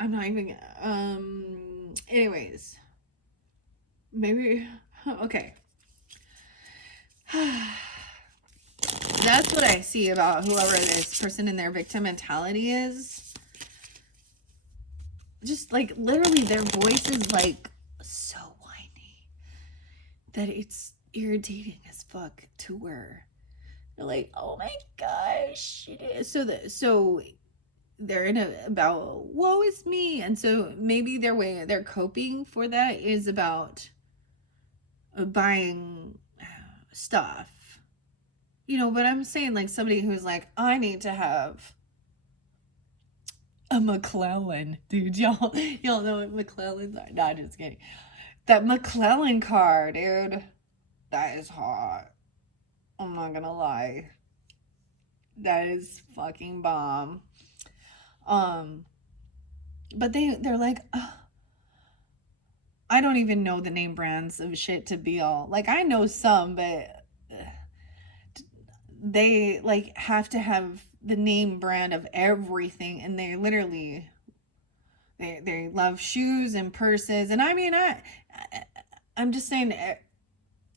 I'm not even, anyways, maybe, okay. That's what I see about whoever this person in their victim mentality is. Just like literally their voice is like so whiny that it's irritating as fuck, to where they're like, oh my gosh, it is. So they're in a about woe is me, and so maybe their way they're coping for that is about buying stuff, but I'm saying like somebody who's like, I need to have a McClellan, dude. Y'all know what McClellans are? Nah, just kidding. That McClellan car, dude, that is hot. I'm not gonna lie, that is fucking bomb. But they're like, I don't even know the name brands of shit to be all like, I know some, but they like have to have the name brand of everything, and they literally they love shoes and purses. And I mean, I'm just saying,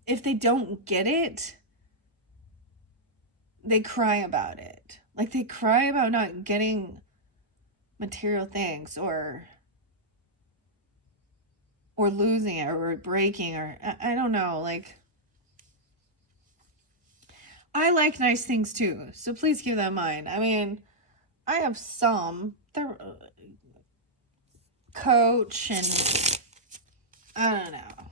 if they don't get it, they cry about it. Like they cry about not getting material things, or losing it, or breaking, or I don't know. Like, I like nice things too, so please keep that in mind. I mean, I have some. They're Coach, and I don't know.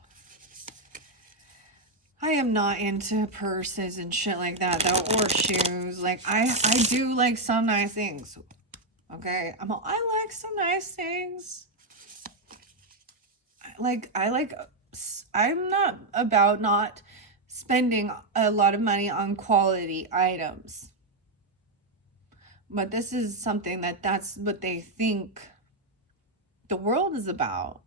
I am not into purses and shit like that, though, or shoes. Like, I do like some nice things. Okay, I like some nice things. I'm not about not spending a lot of money on quality items, but this is something that's what they think the world is about,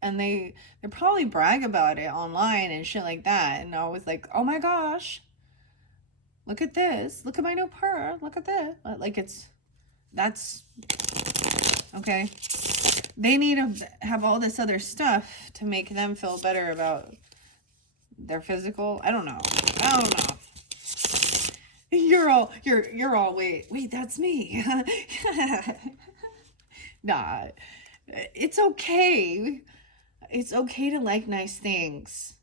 and they probably brag about it online and shit like that, and I was like, oh my gosh, look at this, look at my new purse, look at this. Like, that's okay. They need to have all this other stuff to make them feel better about their physical. I don't know. You're all wait, that's me. Nah, it's okay. It's okay to like nice things,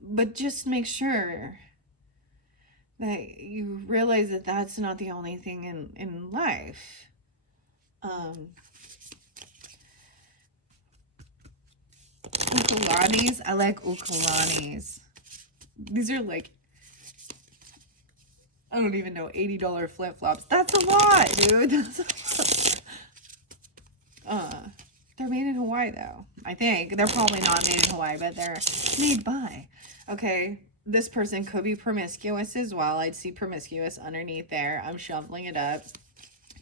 but just make sure that you realize that that's not the only thing in life. Ukulanis, I like ukulanis. These are like, I don't even know, $80 flip-flops. That's a lot, dude. That's a lot. They're made in Hawaii, though. I think. They're probably not made in Hawaii, but they're made by. Okay, this person could be promiscuous as well. I'd see promiscuous underneath there. I'm shoveling it up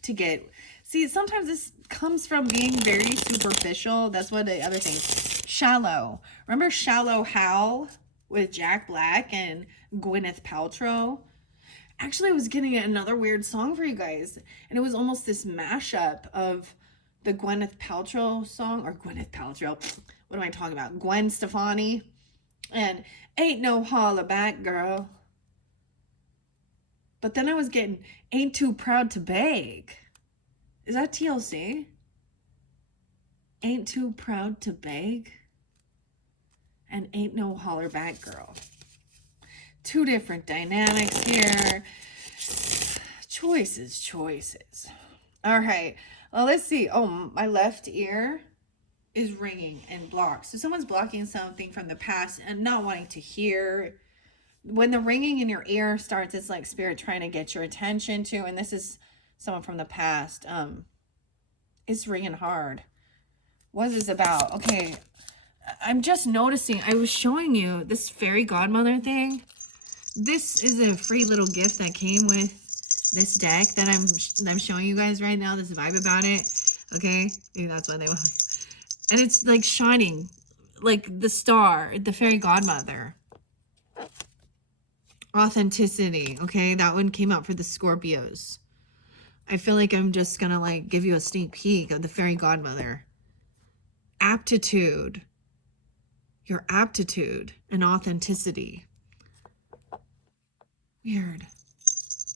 to get... See, sometimes this comes from being very superficial. That's what the other thing. Shallow. Remember Shallow Hal with Jack Black and Gwyneth Paltrow? Actually, I was getting another weird song for you guys, and it was almost this mashup of the Gwyneth Paltrow song, or Gwyneth Paltrow, what am I talking about? Gwen Stefani, and Ain't No Holla Back Girl. But then I was getting Ain't Too Proud to Beg. Is that TLC? Ain't Too Proud to Beg, and Ain't No Holler Back Girl. Two different dynamics here. Choices. All right. Well, let's see. Oh, my left ear is ringing and blocked. So someone's blocking something from the past and not wanting to hear. When the ringing in your ear starts, it's like spirit trying to get your attention to, and this is someone from the past. It's ringing hard. What is this about? Okay. I'm just noticing. I was showing you this fairy godmother thing. This is a free little gift that came with this deck that I'm showing you guys right now. This vibe about it. Okay, maybe that's why they want. And it's like shining, like the star, the fairy godmother. Authenticity. Okay, that one came out for the Scorpios. I feel like I'm just gonna like give you a sneak peek of the fairy godmother. Aptitude. Your aptitude and authenticity. Weird.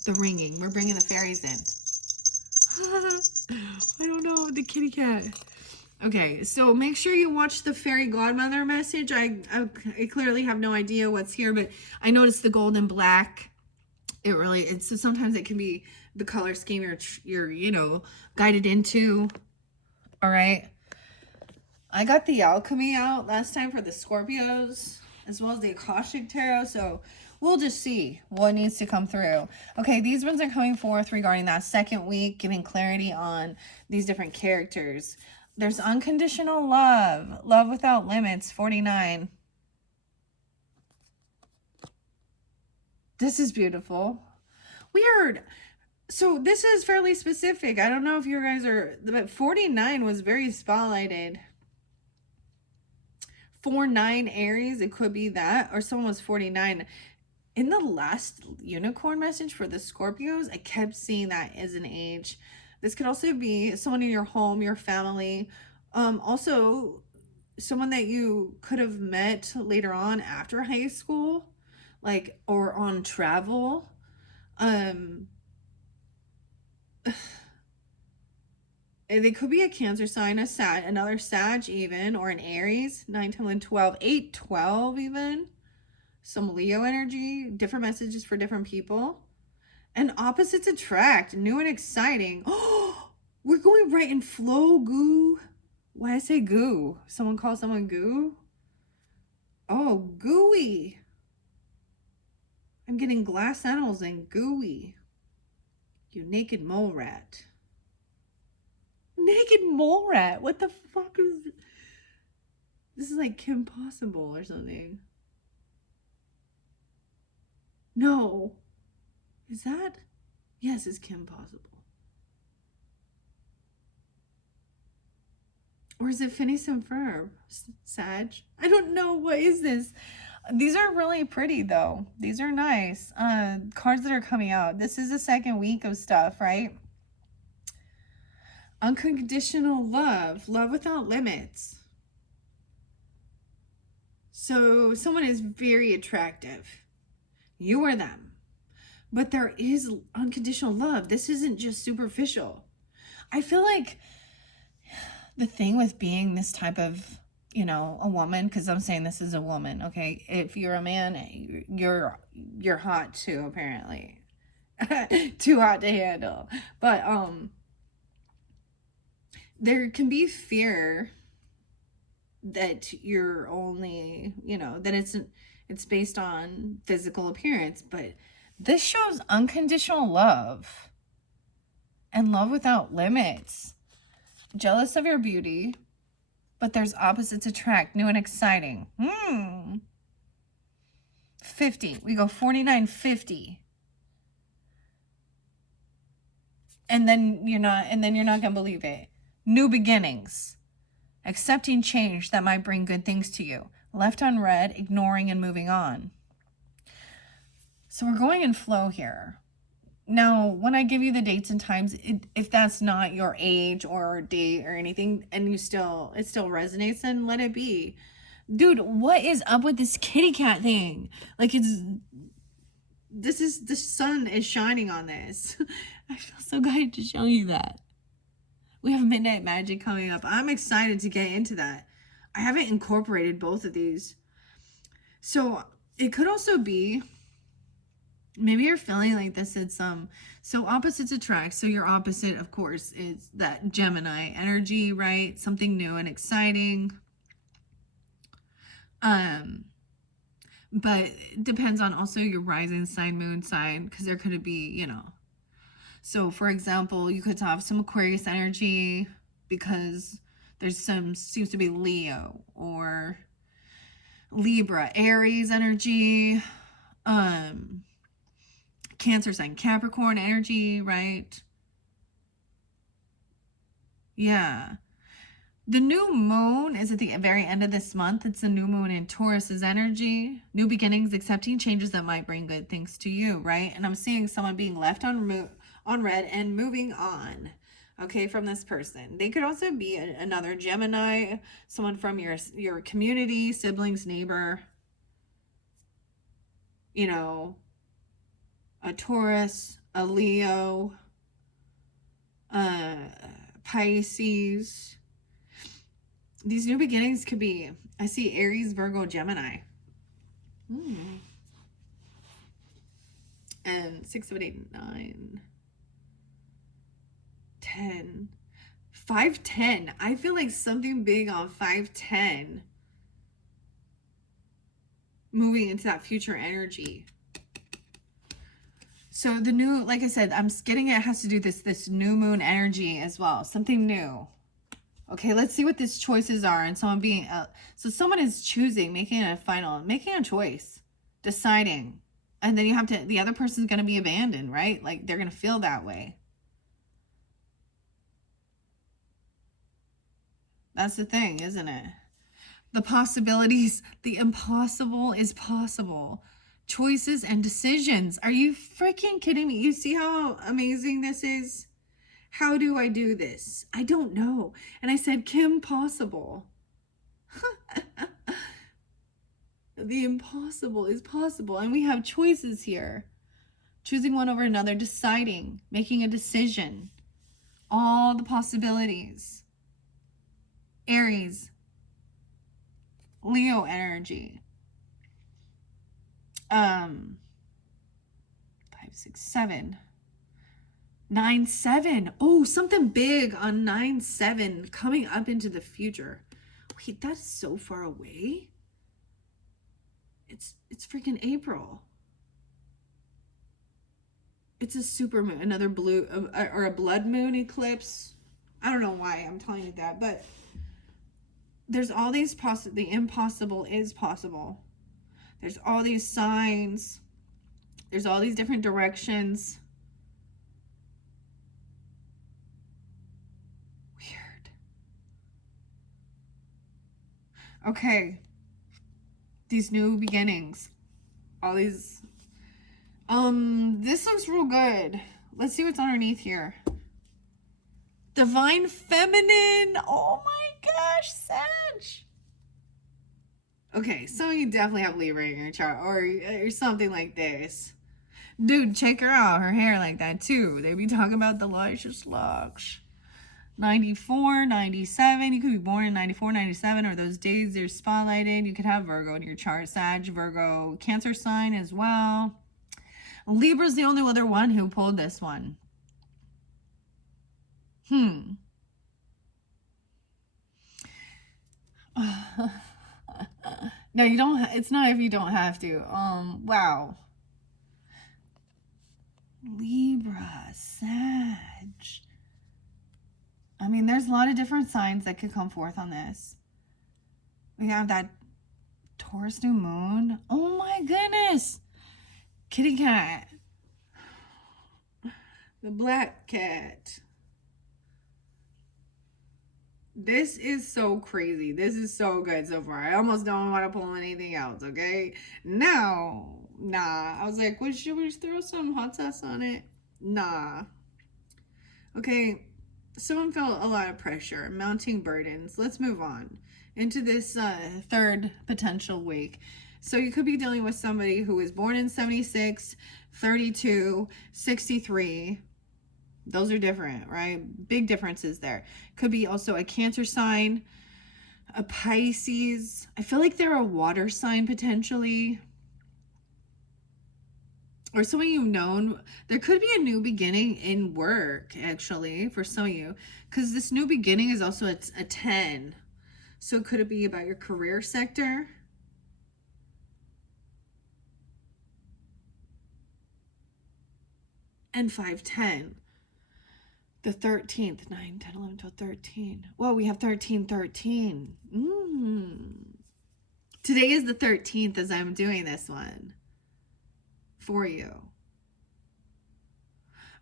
The ringing. We're bringing the fairies in. I don't know. The kitty cat. Okay, so make sure you watch the fairy godmother message. I clearly have no idea what's here, but I noticed the gold and black. So sometimes it can be the color scheme you're you know, guided into. All right. I got the alchemy out last time for the Scorpios, as well as the Akashic Tarot, so we'll just see what needs to come through. Okay, these ones are coming forth regarding that second week, giving clarity on these different characters. There's unconditional love, love without limits, 49. This is beautiful. Weird. So this is fairly specific. I don't know if you guys are, but 49 was very spotlighted. 49 Aries, it could be that, or someone was 49. In the last unicorn message for the Scorpios, I kept seeing that as an age. This could also be someone in your home, your family, also someone that you could have met later on after high school, like, or on travel. They could be a Cancer sign, another Sag even, or an Aries, 9, 10, 11, 12, 8, 12 even. Some Leo energy, different messages for different people. And opposites attract, new and exciting. Oh, we're going right in flow, goo. Why I say goo? Someone call someone goo? Oh, gooey. I'm getting glass animals and gooey. You naked mole rat. Naked mole rat? What the fuck is this? This is like Kim Possible or something. No. Is that? Yes, it's Kim Possible. Or is it Phineas and Ferb? Sag? I don't know. What is this? These are really pretty though. These are nice. Cards that are coming out. This is the second week of stuff, right? Unconditional love. Love without limits. So someone is very attractive. You or them. But there is unconditional love. This isn't just superficial. I feel like the thing with being this type of, you know, a woman, because I'm saying this is a woman, okay? If you're a man, you're hot too, apparently. Too hot to handle. But there can be fear that you're only, you know, that it's based on physical appearance, but this shows unconditional love and love without limits. Jealous of your beauty, but there's opposites attract, new and exciting. 50. We go 49, 50. And then you're not gonna believe it. New beginnings. Accepting change that might bring good things to you. Left unread, ignoring and moving on. So we're going in flow here. Now, when I give you the dates and times, if that's not your age or date or anything, and it still resonates, then let it be. Dude, what is up with this kitty cat thing? Like, the sun is shining on this. I feel so good to show you that. We have Midnight Magic coming up. I'm excited to get into that. I haven't incorporated both of these. So it could also be, maybe you're feeling like this. It's so opposites attract. So your opposite, of course, is that Gemini energy, right? Something new and exciting. But it depends on also your rising sign, moon sign, because there could be, you know. So for example, you could have some Aquarius energy because there's seems to be Leo or Libra, Aries energy, Cancer sign, Capricorn energy, right? Yeah. The new moon is at the very end of this month. It's the new moon in Taurus's energy. New beginnings, accepting changes that might bring good things to you, right? And I'm seeing someone being left on red and moving on. Okay, from this person. They could also be another Gemini, someone from your community, siblings, neighbor, you know, a Taurus, a Leo, Pisces. These new beginnings could be, I see Aries, Virgo, Gemini. And 6, 7, 8, 9, 10. 510. I feel like something big on 510. Moving into that future energy. So the new, like I said, I'm getting it has to do this new moon energy as well. Something new. Okay, let's see what these choices are. And someone being, so someone is choosing, making a choice, deciding. And then you have to, the other person's going to be abandoned, right? Like they're going to feel that way. That's the thing, isn't it? The possibilities, the impossible is possible. Choices and decisions. Are you freaking kidding me? You see how amazing this is? How do I do this? I don't know. And I said, Kim, possible. The impossible is possible. And we have choices here. Choosing one over another, deciding, making a decision. All the possibilities. Aries. Leo energy. 5, 6, 7. 9, 7. Oh, something big on 9, 7 coming up into the future. Wait, that's so far away. It's freaking April. It's a super moon, another blue or a blood moon eclipse. I don't know why I'm telling you that, but there's all these the impossible is possible. There's all these signs. There's all these different directions. Weird. Okay. These new beginnings. All these. This looks real good. Let's see what's underneath here. Divine Feminine. Oh my gosh, Sag. Okay, so you definitely have Libra in your chart or something like this. Dude, check her out. Her hair like that too. They be talking about the luscious locks. 94, 97. You could be born in 94, 97, or those days they're spotlighted. You could have Virgo in your chart. Sag, Virgo, Cancer sign as well. Libra's the only other one who pulled this one. No, you don't. It's not if you don't have to. Wow. Libra, Sag. I mean, there's a lot of different signs that could come forth on this. We have that Taurus new moon. Oh my goodness. Kitty cat. The black cat. This is so crazy. This is so good so far. I almost don't want to pull anything else, okay? Nah. I was like, should we just throw some hot sauce on it? Nah. Okay. Someone felt a lot of pressure, mounting burdens. Let's move on into this third potential week. So you could be dealing with somebody who was born in 76, 32, 63. Those are different, right? Big differences there. Could be also a Cancer sign, a Pisces. I feel like they're a water sign potentially. Or some of you known, there could be a new beginning in work, actually, for some of you. Because this new beginning is also a 10. So could it be about your career sector? And 510. The 13th, 9, 10, 11, 12, 13. Well, we have 13, 13. Today is the 13th as I'm doing this one for you.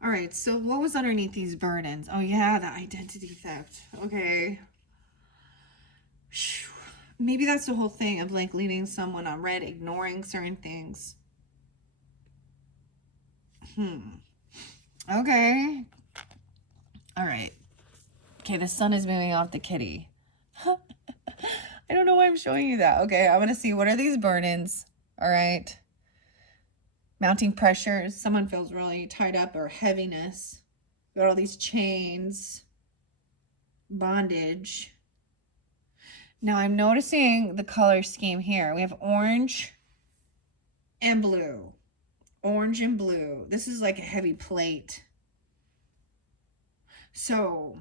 All right, so what was underneath these burdens? Oh yeah, the identity theft. Okay. Maybe that's the whole thing of like leading someone on red, ignoring certain things. Okay. All right. Okay, the sun is moving off the kitty. I don't know why I'm showing you that. Okay, I want to see, what are these burn-ins? All right. Mounting pressures. Someone feels really tied up, or heaviness. Got all these chains. Bondage. Now I'm noticing the color scheme here. We have orange and blue. Orange and blue. This is like a heavy plate. So,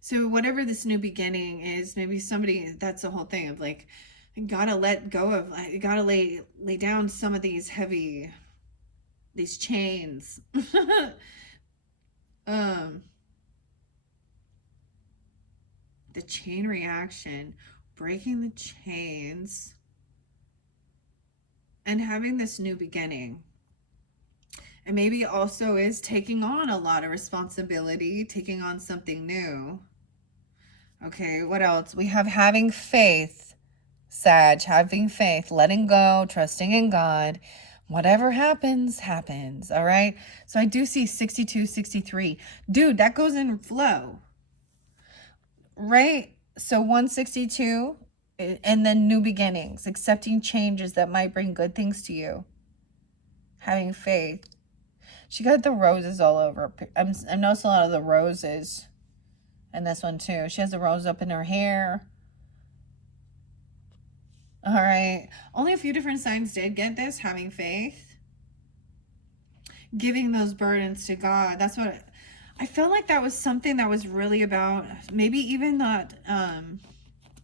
so whatever this new beginning is, maybe somebody, that's the whole thing of like, I gotta let go of, I gotta lay down some of these heavy, these chains. The chain reaction, breaking the chains, and having this new beginning. And maybe also is taking on a lot of responsibility, taking on something new. Okay, what else? We have having faith, Sag, having faith, letting go, trusting in God. Whatever happens, happens, all right? So I do see 62, 63. Dude, that goes in flow, right? So 162, and then new beginnings, accepting changes that might bring good things to you. Having faith. She got the roses all over. I noticed a lot of the roses in this one too. She has the rose up in her hair. All right. Only a few different signs did get this, having faith. Giving those burdens to God. That's what I felt like that was something that was really about, maybe even that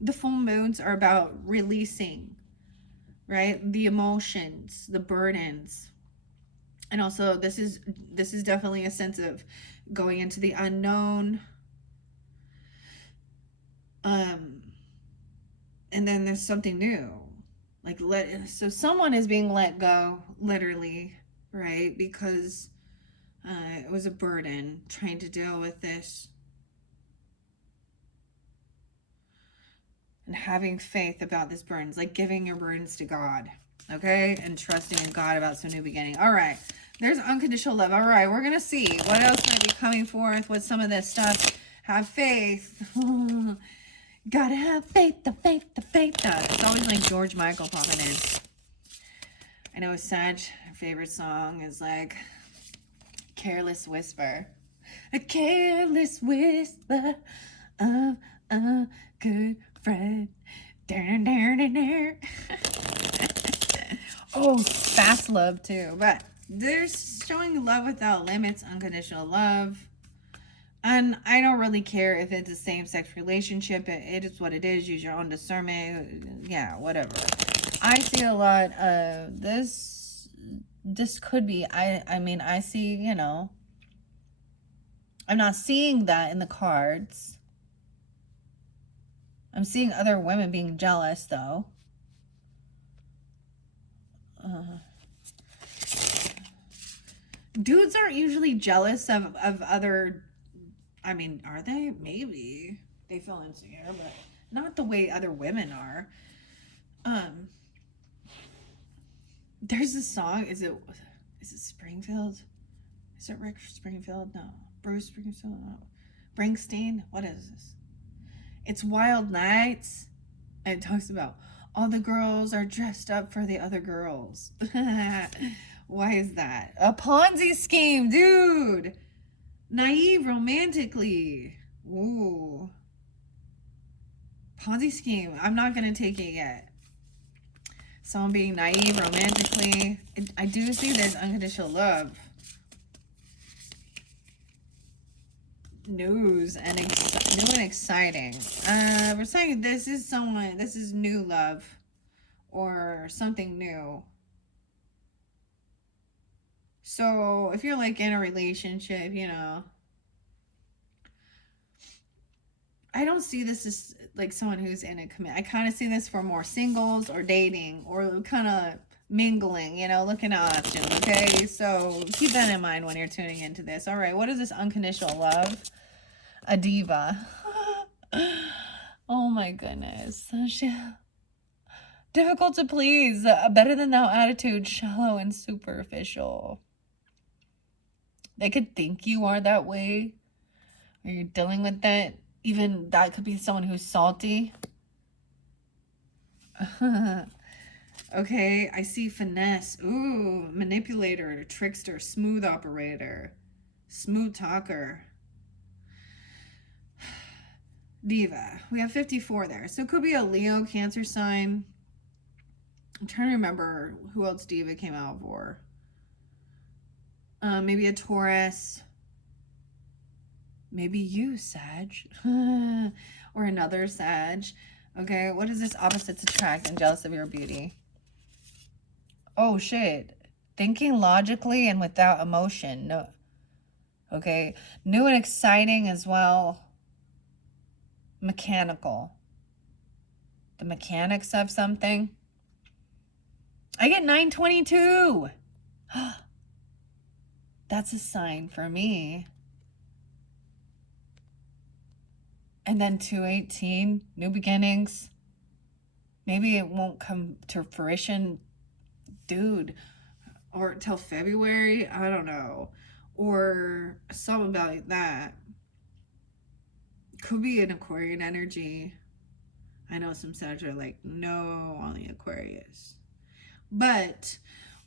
the full moons are about releasing, right? The emotions, the burdens. And also this is definitely a sense of going into the unknown. And then there's something new. Like so someone is being let go, literally, right? Because it was a burden trying to deal with this. And having faith about this burdens, like giving your burdens to God. Okay, and trusting in God about some new beginning. All right, there's unconditional love. All right, we're gonna see what else might be coming forth with some of this stuff. Have faith. Gotta have faith, the faith, the faith. It's always like George Michael popping in. I know Sag, her favorite song is like Careless Whisper. A careless whisper of a good friend. Oh, fast love too. But there's showing love without limits, unconditional love. And I don't really care if it's a same-sex relationship. It is what it is. Use your own discernment. Yeah, whatever. I see a lot of this. This could be, I mean, I see, you know, I'm not seeing that in the cards. I'm seeing other women being jealous, though. Dudes aren't usually jealous of other, I mean, are they? Maybe. They feel insecure, but not the way other women are. There's a song, is it Springfield? Is it Rick Springfield? No. Bruce Springfield? No. Springsteen? What is this? It's Wild Nights. And it talks about all the girls are dressed up for the other girls. Why is that? A Ponzi scheme, dude. Naive romantically. Ooh. Ponzi scheme. I'm not going to take it yet. Someone being naive romantically. I do see there's unconditional love. News and new and exciting. We're saying this is someone, this is new love or something new. So if you're like in a relationship, you know, I don't see this as like someone who's in a commit. I kind of see this for more singles or dating or kind of mingling, you know, looking at options. Okay, so keep that in mind when you're tuning into this. All right, what is this unconditional love? A diva. Oh my goodness. Difficult to please. Better than thou attitude. Shallow and superficial. They could think you are that way. Or you're dealing with that. Even that could be someone who's salty. Okay, I see finesse. Ooh, manipulator, trickster, smooth operator, smooth talker. Diva. We have 54 there. So it could be a Leo, Cancer sign. I'm trying to remember who else Diva came out for. Maybe a Taurus. Maybe you, Sag. Or another Sag. Okay, what is this? Opposites attract and jealous of your beauty. Oh, shit. Thinking logically and without emotion. No. Okay. New and exciting as well. Mechanical. The mechanics of something. I get 922. That's a sign for me. And then 218, new beginnings. Maybe it won't come to fruition, dude, or till February. I don't know. Or something about that. Could be an Aquarian energy. I know some Sag are like, no, only Aquarius. But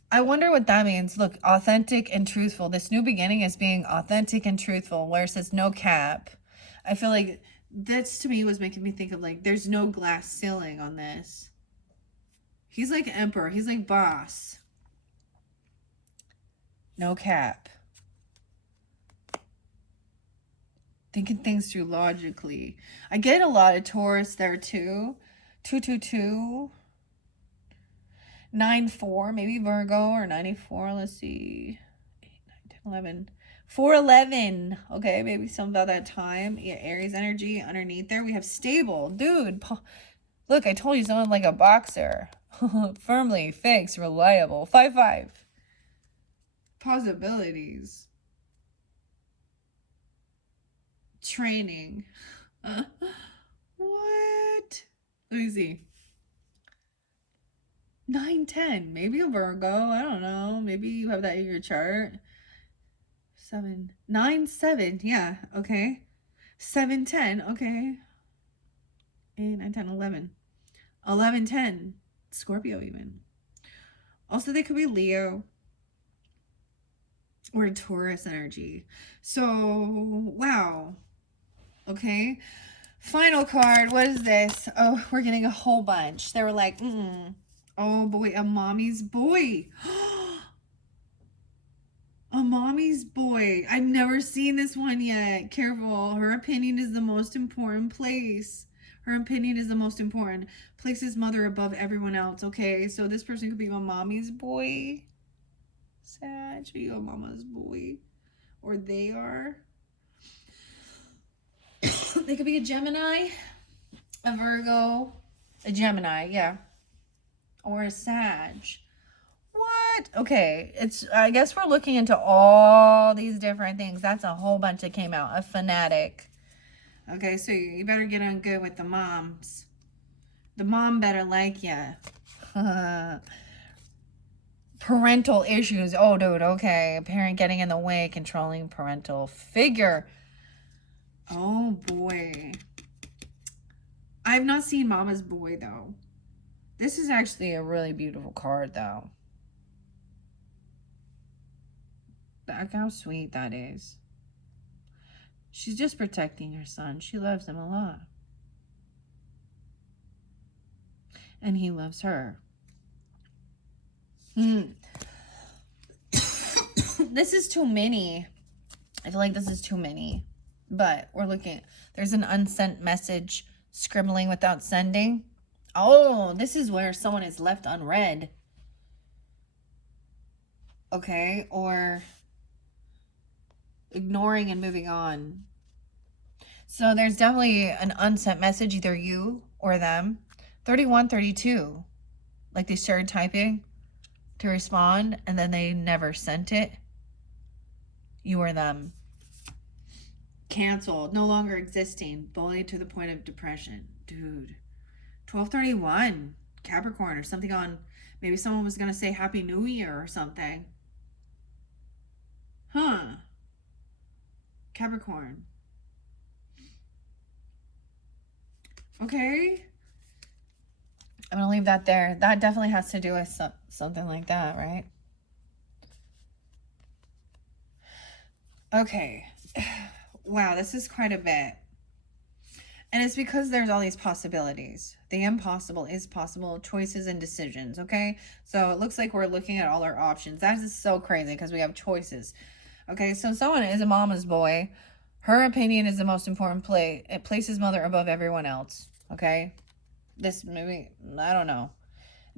I wonder what that means. Look, authentic and truthful. This new beginning is being authentic and truthful, where it says no cap. I feel like that's, to me, was making me think of like, there's no glass ceiling on this. He's like emperor. He's like boss. No cap. Thinking things through logically. I get a lot of Taurus there too. 222. 94, maybe Virgo, or 94. Let's see. 8, 9, 10, 11. 411. Okay, maybe something about that time. Yeah, Aries energy underneath there. We have stable. Dude, look, I told you someone like a boxer. Firmly, fixed, reliable. 5-5. Possibilities. Training. What? Let me see. 9-10. Maybe a Virgo. I don't know. Maybe you have that in your chart. 9-7. Yeah. Okay. 7-10. Okay. 8, 9, 10, 11. 11-10. Scorpio even. Also, they could be Leo or Taurus energy. So, wow. Okay. Final card. What is this? Oh, we're getting a whole bunch. They were like, oh boy, a mommy's boy. A mommy's boy. I've never seen this one yet. Careful. Her opinion is the most important place. Her opinion is the most important. Places mother above everyone else. Okay, so this person could be a mommy's boy. Sag, are you a mama's boy? Or they are. They could be a Gemini, a Virgo, a Gemini, yeah. Or a Sag. What? Okay, I guess we're looking into all these different things. That's a whole bunch that came out. A fanatic. Okay, so you better get on good with the moms. The mom better like ya. Parental issues. Oh, dude, okay. A parent getting in the way, controlling parental figure. Oh, boy. I've not seen Mama's Boy, though. This is actually a really beautiful card, though. Look how sweet that is. She's just protecting her son. She loves him a lot. And he loves her. This is too many. I feel like this is too many. But we're looking. There's an unsent message. Scribbling without sending. Oh, this is where someone is left unread. Okay, or ignoring and moving on. So there's definitely an unsent message, either you or them. 31, 32. Like they started typing to respond and then they never sent it. You or them. Canceled, no longer existing, bullied to the point of depression. Dude. 1231. Capricorn or something on, maybe someone was going to say Happy New Year or something. Huh. Capricorn. Okay. I'm going to leave that there. That definitely has to do with something like that, right? Okay. Wow, this is quite a bit. And it's because there's all these possibilities. The impossible is possible. Choices and decisions, okay? So it looks like we're looking at all our options. That is so crazy because we have choices. Okay, so someone is a mama's boy. Her opinion is the most important play. It places mother above everyone else, okay? This movie, I don't know.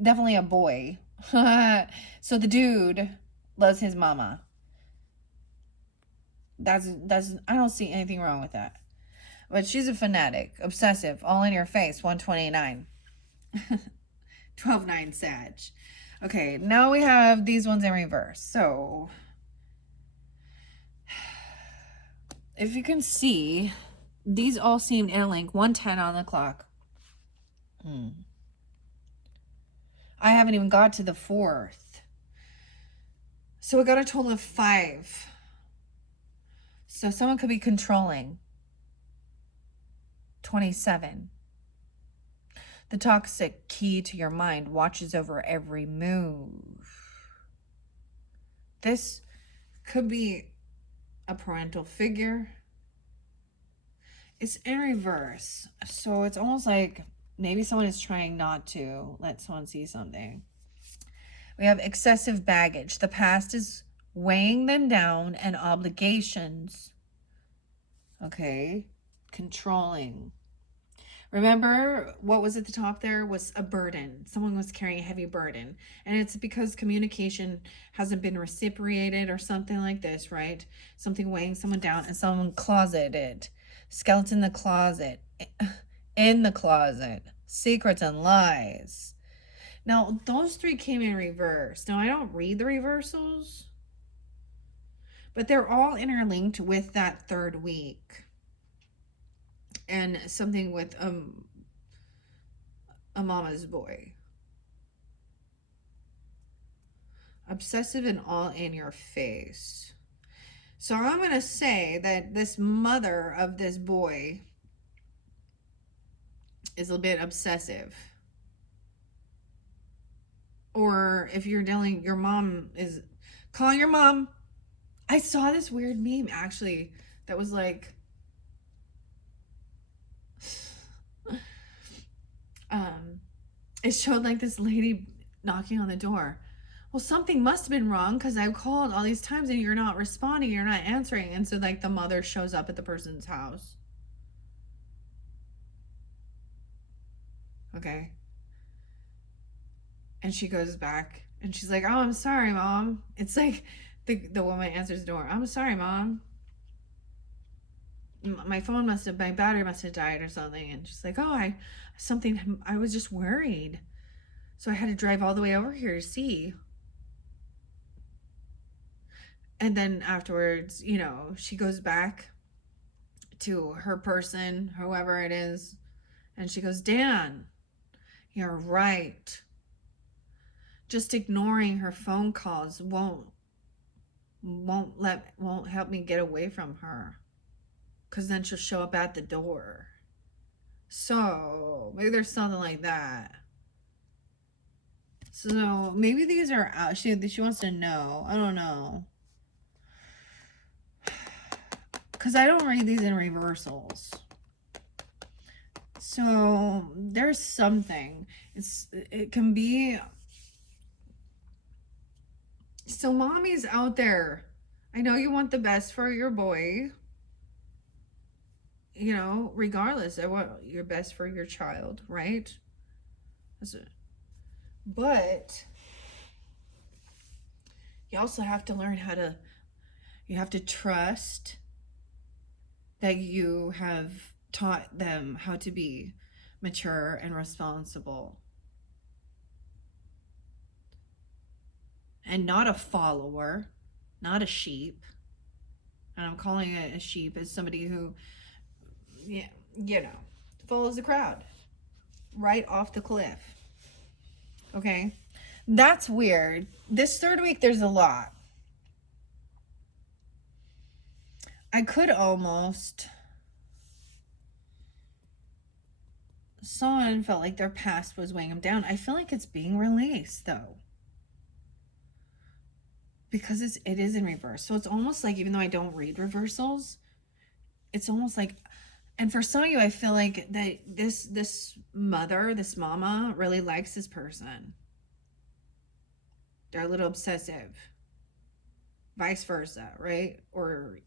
Definitely a boy. So the dude loves his mama. That's I don't see anything wrong with that. But she's a fanatic, obsessive, all in your face, 129. 12-9 Sag. Okay, now we have these ones in reverse. So, if you can see, these all seem interlinked. 110 on the clock. I haven't even got to the 4th. So we got a total of 5. So someone could be controlling. 27. The toxic key to your mind watches over every move. This could be a parental figure. It's in reverse. So it's almost like maybe someone is trying not to let someone see something. We have excessive baggage. The past is weighing them down and obligations. Okay. Controlling. Remember what was at the top there was a burden. Someone was carrying a heavy burden. And it's because communication hasn't been reciprocated or something like this, right? Something weighing someone down and someone closeted. Skeleton in the closet. In the closet. Secrets and lies. Now, those 3 came in reverse. Now, I don't read the reversals, but they're all interlinked with that 3rd week. And something with a mama's boy. Obsessive and all in your face. So I'm going to say that this mother of this boy is a bit obsessive. Or if you're dealing, your mom is calling your mom. I saw this weird meme actually that was like, it showed like this lady knocking on the door. Well, something must have been wrong because I've called all these times and you're not responding, you're not answering. And so like the mother shows up at the person's house. Okay. And she goes back and she's like, oh, I'm sorry, Mom. It's like the woman answers the door. I'm sorry, Mom. My battery must have died or something. And she's like, oh, I was just worried. So I had to drive all the way over here to see. And then afterwards, you know, she goes back to her person, whoever it is. And she goes, Dan, you're right. Just ignoring her phone calls won't help me get away from her. Because then she'll show up at the door. So maybe there's something like that. So maybe these are out. She wants to know. I don't know. Because I don't read these in reversals. So there's something. It can be. So mommy's out there. I know you want the best for your boy. You know, regardless of what your best for your child, right? But you also have to learn you have to trust that you have taught them how to be mature and responsible. And not a follower, not a sheep. And I'm calling it a sheep as somebody who, yeah, you know, follows the crowd right off the cliff. Okay. That's weird. This third week, there's a lot. I could almost... Someone felt like their past was weighing them down. I feel like it's being released, though. Because it is in reverse. So it's almost like, even though I don't read reversals, it's almost like... And for some of you, I feel like that this mother, this mama, really likes this person. They're a little obsessive. Vice versa, right? Or...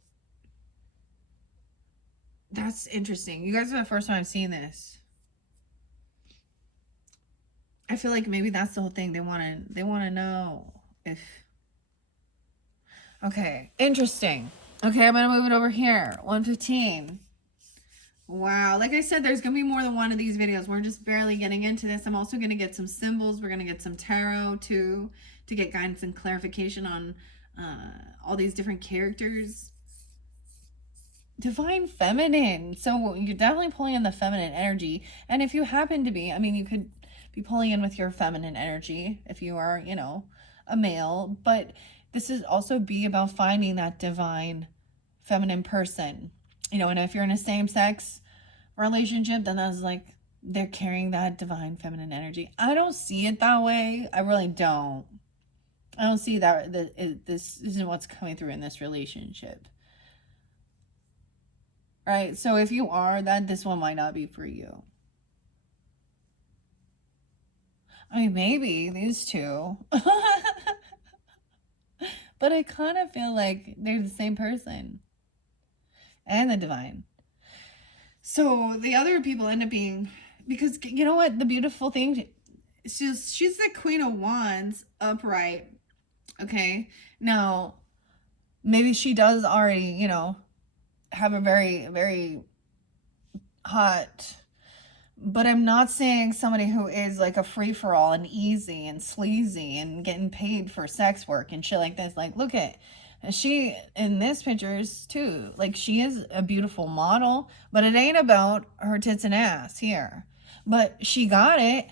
That's interesting. You guys are the first time I've seen this. I feel like maybe that's the whole thing. They want to know if... Okay, interesting. Okay, I'm going to move it over here. 115. Wow. Like I said, there's going to be more than one of these videos. We're just barely getting into this. I'm also going to get some symbols. We're going to get some tarot too, to get guidance and clarification on all these different characters. Divine feminine. So you're definitely pulling in the feminine energy. And if you happen to be, I mean, you could be pulling in with your feminine energy if you are, you know, a male. But this is also be about finding that divine feminine person. You know, and if you're in a same-sex relationship, then that's like they're carrying that divine feminine energy. I don't see it that way. I really don't. I don't see that this isn't what's coming through in this relationship. Right? So if you are that, this one might not be for you. I mean, maybe these two. But I kind of feel like they're the same person. And the divine. So the other people end up being... Because you know what? The beautiful thing... She's the Queen of Wands upright. Okay? Now, maybe she does already, you know, have a very, very hot... But I'm not saying somebody who is like a free-for-all and easy and sleazy and getting paid for sex work and shit like this. Like, look at... She, in this pictures too, like she is a beautiful model, but it ain't about her tits and ass here. But she got it.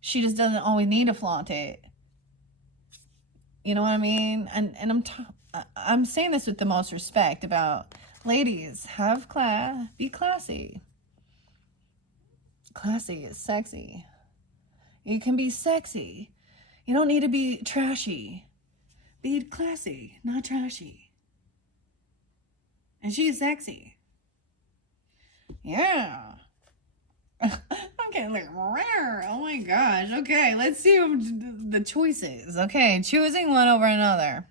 She just doesn't always need to flaunt it. You know what I mean? And I'm saying this with the most respect about ladies, have class, be classy. Classy is sexy. You can be sexy. You don't need to be trashy. Be classy, not trashy. And she's sexy. Yeah. I'm getting like, oh my gosh. Okay, let's see the choices. Okay, choosing one over another.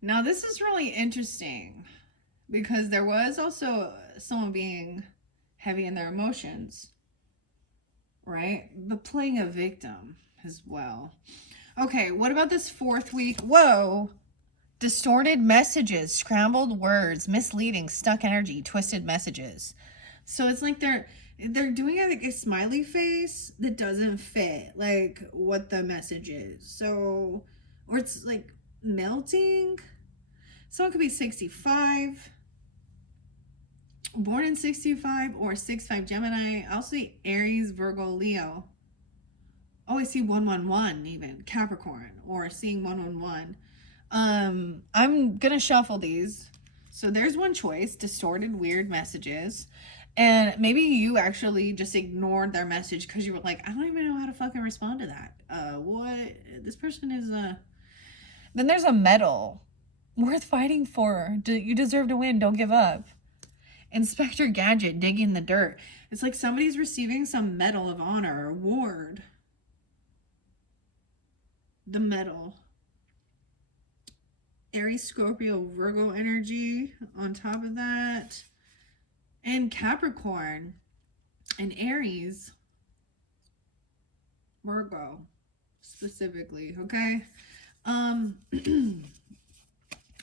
Now, this is really interesting because there was also someone being heavy in their emotions, right? But playing a victim as well. Okay, what about this fourth week? Whoa. Distorted messages, scrambled words, misleading, stuck energy, twisted messages. So it's like they're doing like a smiley face that doesn't fit like what the message is. So, or it's like melting. Someone could be 65, born in 65 or 6'5" Gemini. I'll see Aries, Virgo, Leo. Oh, I see 111 even, Capricorn, or seeing 111. I'm gonna shuffle these. So there's one choice, distorted, weird messages. And maybe you actually just ignored their message because you were like, I don't even know how to fucking respond to that. What? This person is, Then there's a medal. Worth fighting for. You deserve to win. Don't give up. Inspector Gadget, digging the dirt. It's like somebody's receiving some medal of honor or award. The medal. Aries, Scorpio, Virgo energy on top of that. And Capricorn and Aries, Virgo specifically, okay? All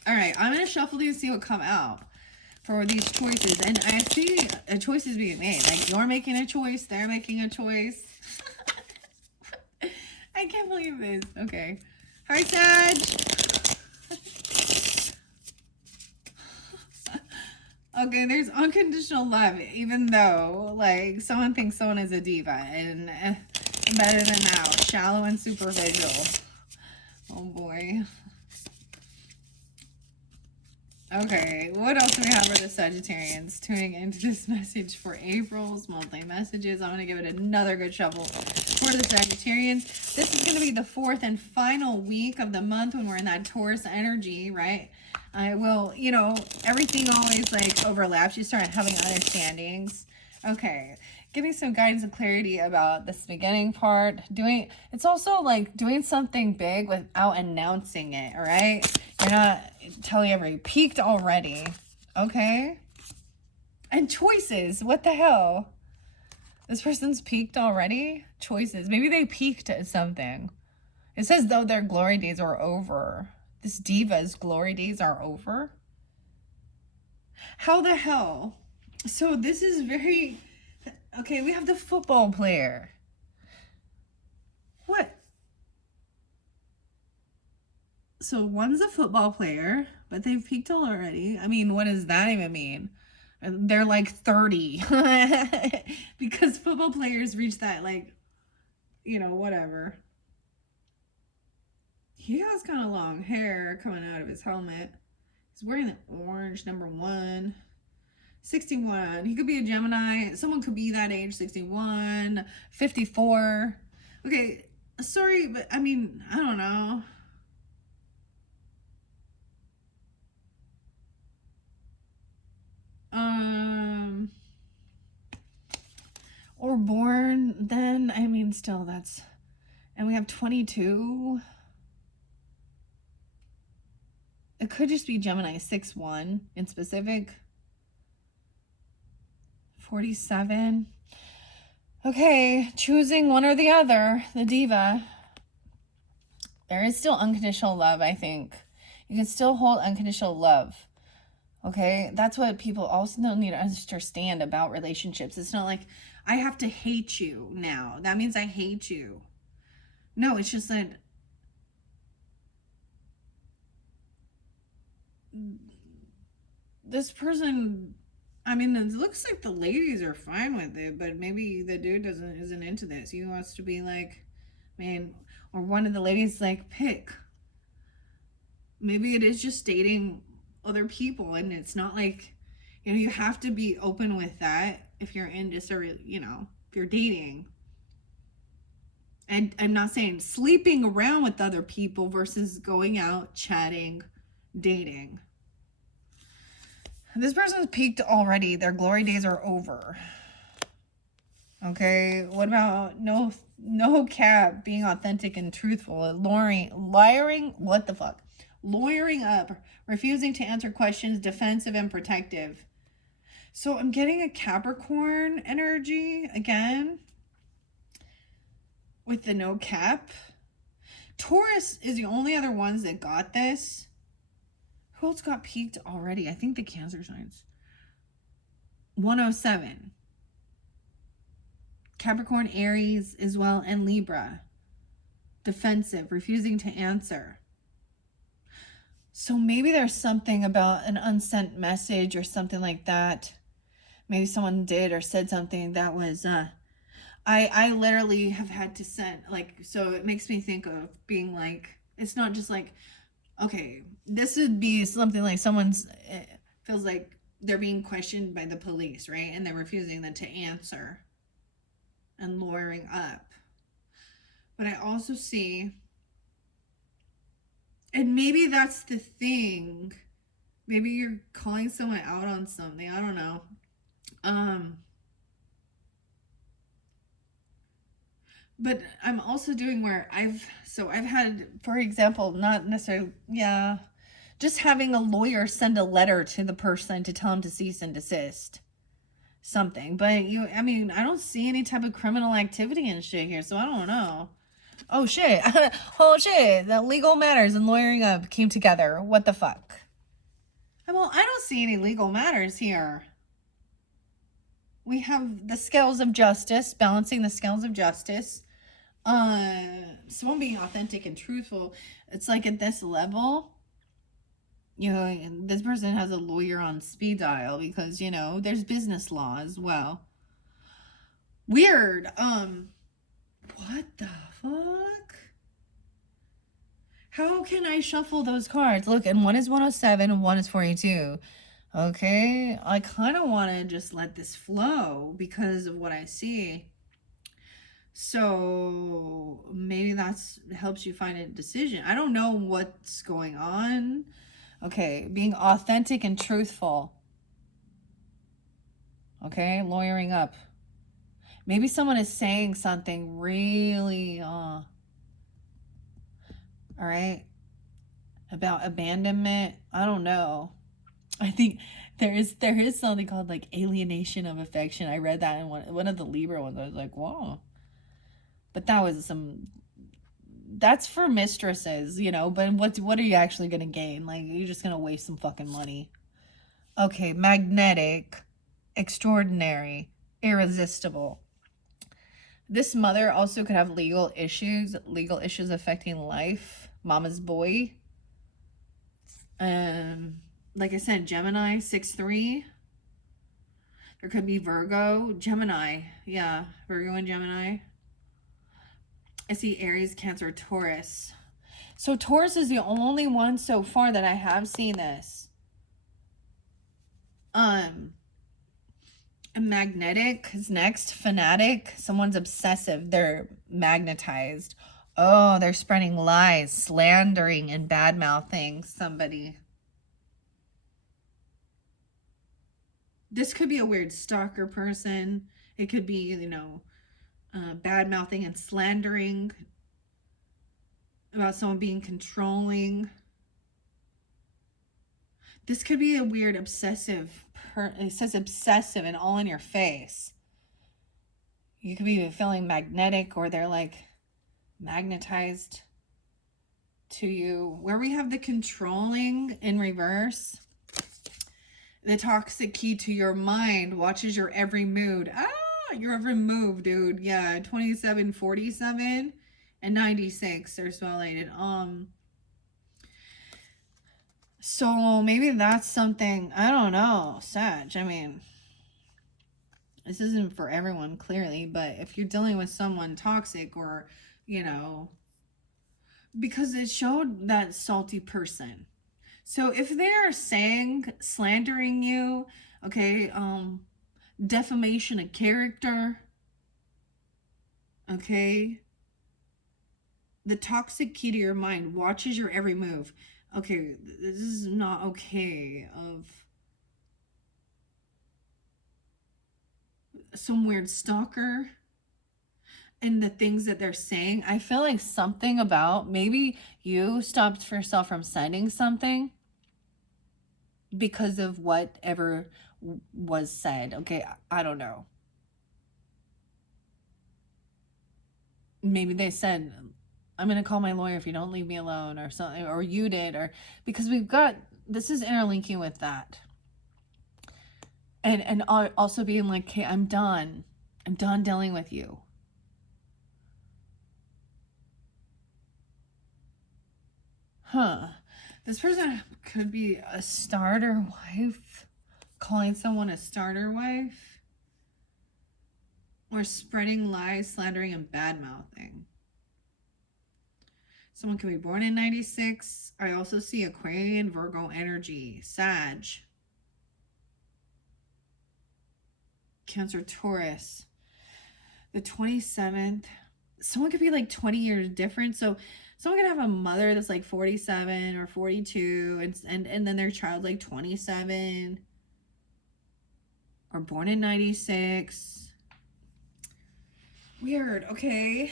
right, I'm going to shuffle these and see what come out for these choices. And I see choices being made. Like, you're making a choice, they're making a choice. I can't believe this. Okay. Hi, Sag. Okay, there's unconditional love, even though, like, someone thinks someone is a diva, and better than that, shallow and superficial. Oh boy. Okay, what else do we have for the Sagittarians tuning into this message for April's monthly messages? I'm going to give it another good shuffle for the Sagittarians. This is going to be the 4th and final week of the month when we're in that Taurus energy, right? I will, you know, everything always like overlaps. You start having understandings. Okay, give me some guidance and clarity about this beginning part. It's also like doing something big without announcing it, all right? You're not telling everybody, peaked already, okay? And choices, what the hell? This person's peaked already? Choices, maybe they peaked at something. It says though their glory days are over. This diva's glory days are over? How the hell? So this is very... Okay, we have the football player. What? So one's a football player, but they've peaked already. I mean, what does that even mean? They're like 30. Because football players reach that, like, you know, whatever. He has kind of long hair coming out of his helmet. He's wearing the orange, number 1. 61. He could be a Gemini. Someone could be that age, 61, 54. Okay, sorry, but I mean, I don't know. Or born then, I mean, still that's, and we have 22. It could just be Gemini 6-1 in specific. 47. Okay, choosing one or the other, the diva. There is still unconditional love, I think. You can still hold unconditional love. Okay, that's what people also need to understand about relationships. It's not like, I have to hate you now. That means I hate you. No, it's just that this person, I mean, it looks like the ladies are fine with it, but maybe the dude isn't into this. He wants to be like, man, or one of the ladies like, pick. Maybe it is just dating other people, and it's not like, you know, you have to be open with that if you're in just a, you know, if you're dating. And I'm not saying sleeping around with other people versus going out, chatting, dating. This person's peaked already. Their glory days are over. Okay, what about no cap, being authentic and truthful, lying, what the fuck? Lawyering up, refusing to answer questions, defensive and protective. So I'm getting a Capricorn energy again with the no cap. Taurus is the only other ones that got this. Who else got peaked already? I think the Cancer signs. 107. Capricorn, Aries as well, and Libra. Defensive, refusing to answer. So maybe there's something about an unsent message or something like that. Maybe someone did or said something that was, I literally have had to send, like, so it makes me think of being like, it's not just like, okay, this would be something like someone's, feels like they're being questioned by the police, right? And they're refusing them to answer and lawyering up. But I also see, and maybe that's the thing, maybe you're calling someone out on something, I don't know. But I'm also doing where I've had, for example, not necessarily, yeah, just having a lawyer send a letter to the person to tell him to cease and desist. Something. But I mean, I don't see any type of criminal activity and shit here, so I don't know. Oh shit. Oh shit. The legal matters and lawyering up came together. What the fuck? Well, I don't see any legal matters here. We have the scales of justice, balancing the scales of justice. Someone being authentic and truthful. It's like at this level, You know, and this person has a lawyer on speed dial because, you know, there's business law as well. Weird. What the fuck? How can I shuffle those cards? Look, and one is 107 and one is 42. Okay, I kind of want to just let this flow because of what I see. So maybe that's helps you find a decision. I don't know what's going on. Okay, being authentic and truthful. Okay, lawyering up. Maybe someone is saying something really, all right, about abandonment. I don't know. I think there is something called like alienation of affection. I read that in one of the Libra ones. I was like, whoa. But that was that's for mistresses, you know, but what are you actually gonna gain? Like, you're just gonna waste some fucking money. Okay, magnetic, extraordinary, irresistible. This mother also could have legal issues affecting life. Mama's boy. Like I said, Gemini, 6'3". There could be Virgo, Gemini. Yeah, Virgo and Gemini. I see Aries, Cancer, Taurus. So Taurus is the only one so far that I have seen this. Magnetic is next. Fanatic. Someone's obsessive. They're magnetized. Oh, they're spreading lies, slandering, and bad mouthing somebody. This could be a weird stalker person. It could be, you know, bad mouthing and slandering about someone being controlling. This could be a weird obsessive. It says obsessive and all in your face. You could be feeling magnetic, or they're like magnetized to you. Where we have the controlling in reverse, the toxic key to your mind watches your every mood. Your every move, dude. Yeah, 27, 47, and 96 are spotlighted. So maybe that's something, I don't know, Sag. I mean, this isn't for everyone, clearly, but if you're dealing with someone toxic, or, you know, because it showed that salty person. So if they're slandering you, okay, defamation of character, okay, the toxic key to your mind watches your every move. Okay, this is not okay. Of some weird stalker and the things that they're saying. I feel like something about maybe you stopped yourself from sending something because of whatever was said. Okay, I don't know. Maybe they said, I'm going to call my lawyer if you don't leave me alone, or something, or you did, or because we've got, this is interlinking with that. And also being like, okay, I'm done dealing with you. This person could be a starter wife, calling someone a starter wife, or spreading lies, slandering, and bad mouthing. Someone could be born in 96. I also see Aquarian, Virgo energy, Sag, Cancer, Taurus. The 27th. Someone could be like 20 years different. So someone could have a mother that's like 47 or 42, and then their child like 27, or born in 96. Weird. Okay.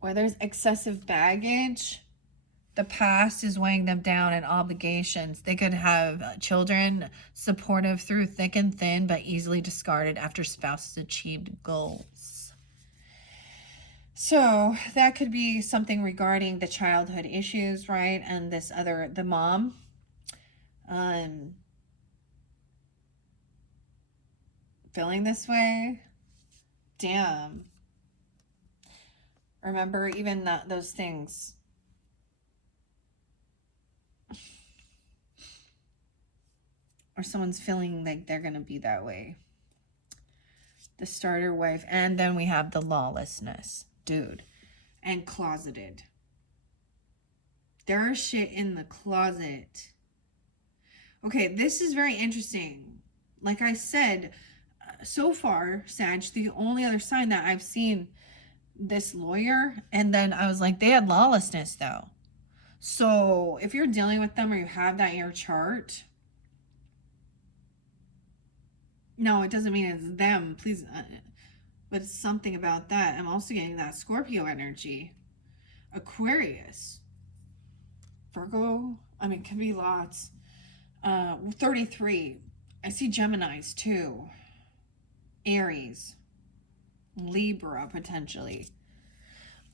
Where there's excessive baggage, the past is weighing them down, and obligations. They could have children, supportive through thick and thin, but easily discarded after spouses achieved goals. So that could be something regarding the childhood issues, right? And this other, the mom, feeling this way. Damn. Remember even those things. or someone's feeling like they're going to be that way. The starter wife. And then we have the lawlessness. Dude. And closeted. There is shit in the closet. Okay, this is very interesting. Like I said, so far, Sag, the only other sign that I've seen this lawyer, and then I was like, they had lawlessness though. So if you're dealing with them or you have that in your chart, no, it doesn't mean it's them, please, but it's something about that. I'm also getting that Scorpio energy, Aquarius, Virgo. I mean, could be lots. 33. I see Geminis too. Aries, Libra potentially.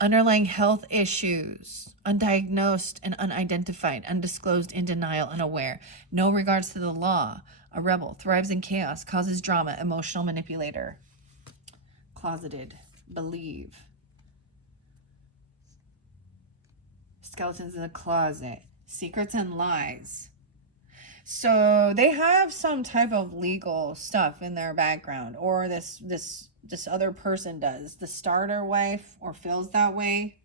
Underlying health issues, undiagnosed and unidentified, undisclosed, in denial, unaware, no regards to the law, a rebel, thrives in chaos, causes drama, emotional manipulator. Closeted, believe. Skeletons in the closet, secrets and lies. So they have some type of legal stuff in their background, or this other person does. The starter wife, or feels that way.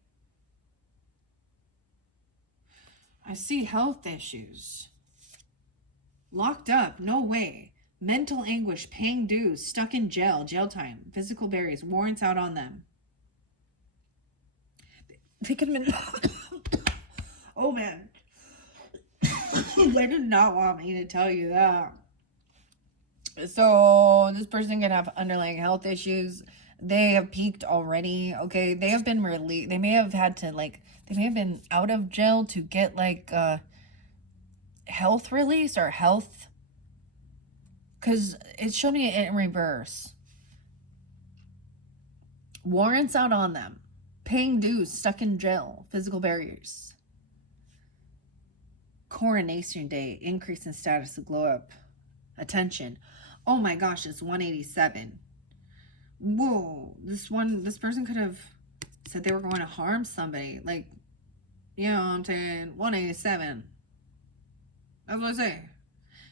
I see health issues. Locked up, no way. Mental anguish, paying dues, stuck in jail, jail time, physical barriers, warrants out on them. They could have been... Oh, man. They did not want me to tell you that. So this person could have underlying health issues. They have peaked already. Okay, they have been released. They may have had to, like, they may have been out of jail to get like health release or health, because it showed me in reverse. Warrants out on them, paying dues, stuck in jail, physical barriers. Coronation day, increase in status, glow up, attention. Oh my gosh, it's 187. Whoa, this person could have said they were going to harm somebody. Like, you know what I'm saying? 187. That's what I say.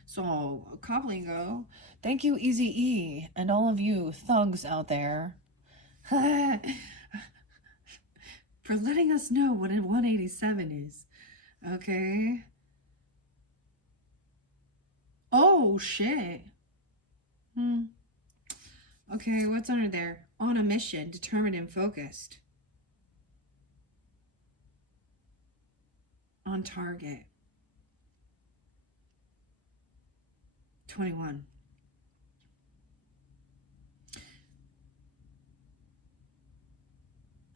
So, Coplingo, thank you, Easy E, and all of you thugs out there for letting us know what a 187 is. Okay. Oh, shit. Okay, what's under there? On a mission, determined and focused. On target. 21.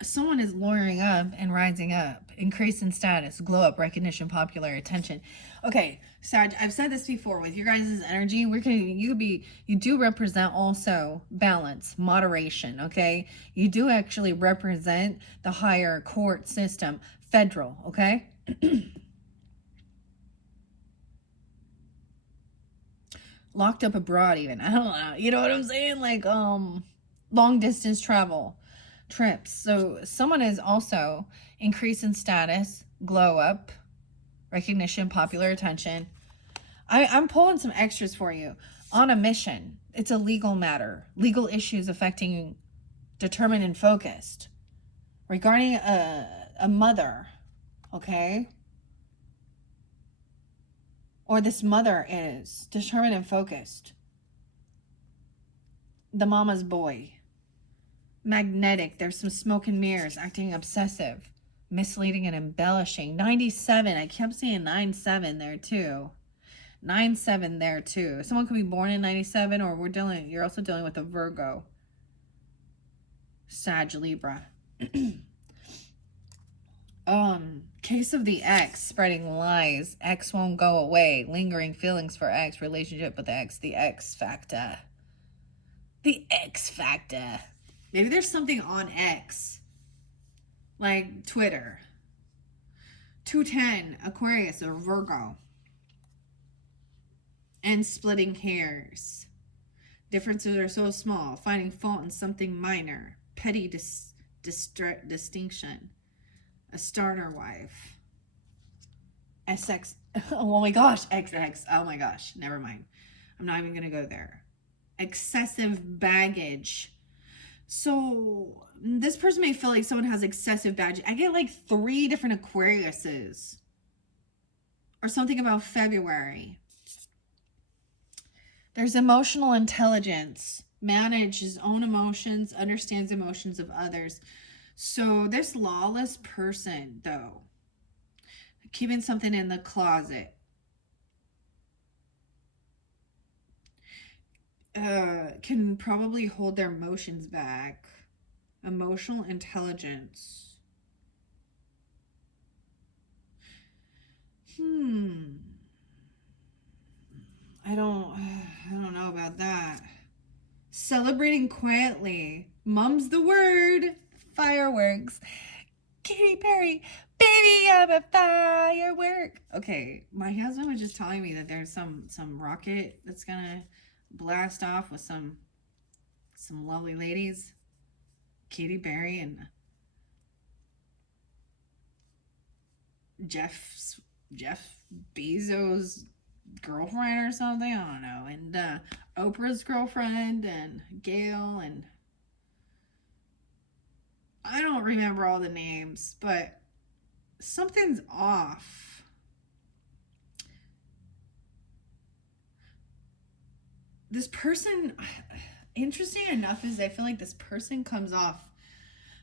Someone is lawyering up and rising up, increase in status, glow up, recognition, popular attention. Okay, Sag, I've said this before with your guys' energy. You do represent also balance, moderation. Okay, you do actually represent the higher court system, federal. Okay. Locked up abroad, even. I don't know. You know what I'm saying? Like long distance travel. Trips. So someone is also increase in status, glow up, recognition, popular attention. I'm pulling some extras for you. On a mission. It's a legal matter. Legal issues affecting determined and focused. Regarding a mother. Okay? Or this mother is determined and focused. The mama's boy. Magnetic. There's some smoke and mirrors. Acting obsessive. Misleading and embellishing. 97. I kept seeing 97 there too. 97 there too. Someone could be born in 97, or you're also dealing with a Virgo. Sag, Libra. Case of the ex, spreading lies. Ex won't go away. Lingering feelings for ex. Relationship with ex. The X factor. The X factor. Maybe there's something on X. Like Twitter. 210, Aquarius or Virgo. And splitting hairs. Differences are so small. Finding fault in something minor. Petty distinction. A starter wife. SX. Oh my gosh. XX. Oh my gosh. Never mind. I'm not even going to go there. Excessive baggage. So this person may feel like someone has excessive baggage. I get like 3 different Aquariuses. Or something about February. There's emotional intelligence. Manages his own emotions, understands emotions of others. So this lawless person, though, keeping something in the closet, can probably hold their emotions back. Emotional intelligence. I don't know about that. Celebrating quietly. Mum's the word. Fireworks. Katy Perry, baby, I'm a firework. Okay, my husband was just telling me that there's some rocket that's gonna blast off with some lovely ladies. Katy Perry and Jeff Bezos' girlfriend or something. I don't know. And Oprah's girlfriend and Gail, and I don't remember all the names, but something's off. This person, interesting enough, is I feel like this person comes off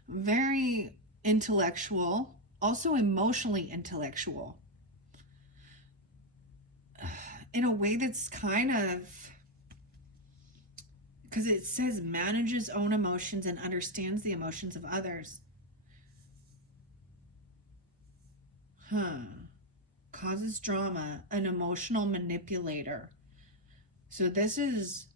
very intellectual, also emotionally intellectual, in a way that's kind of, because it says manages own emotions and understands the emotions of others. Causes drama, an emotional manipulator. So this is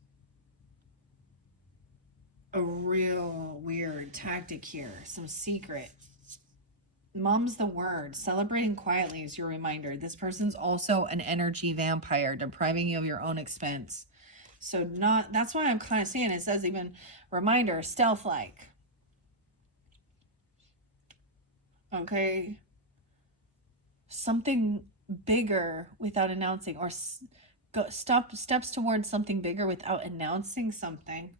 a real weird tactic here. Some secret. Mum's the word. Celebrating quietly is your reminder. This person's also an energy vampire, depriving you of your own expense. So that's why I'm kind of saying it says even reminder, stealth-like. Okay. Something bigger without announcing, or steps towards something bigger without announcing something.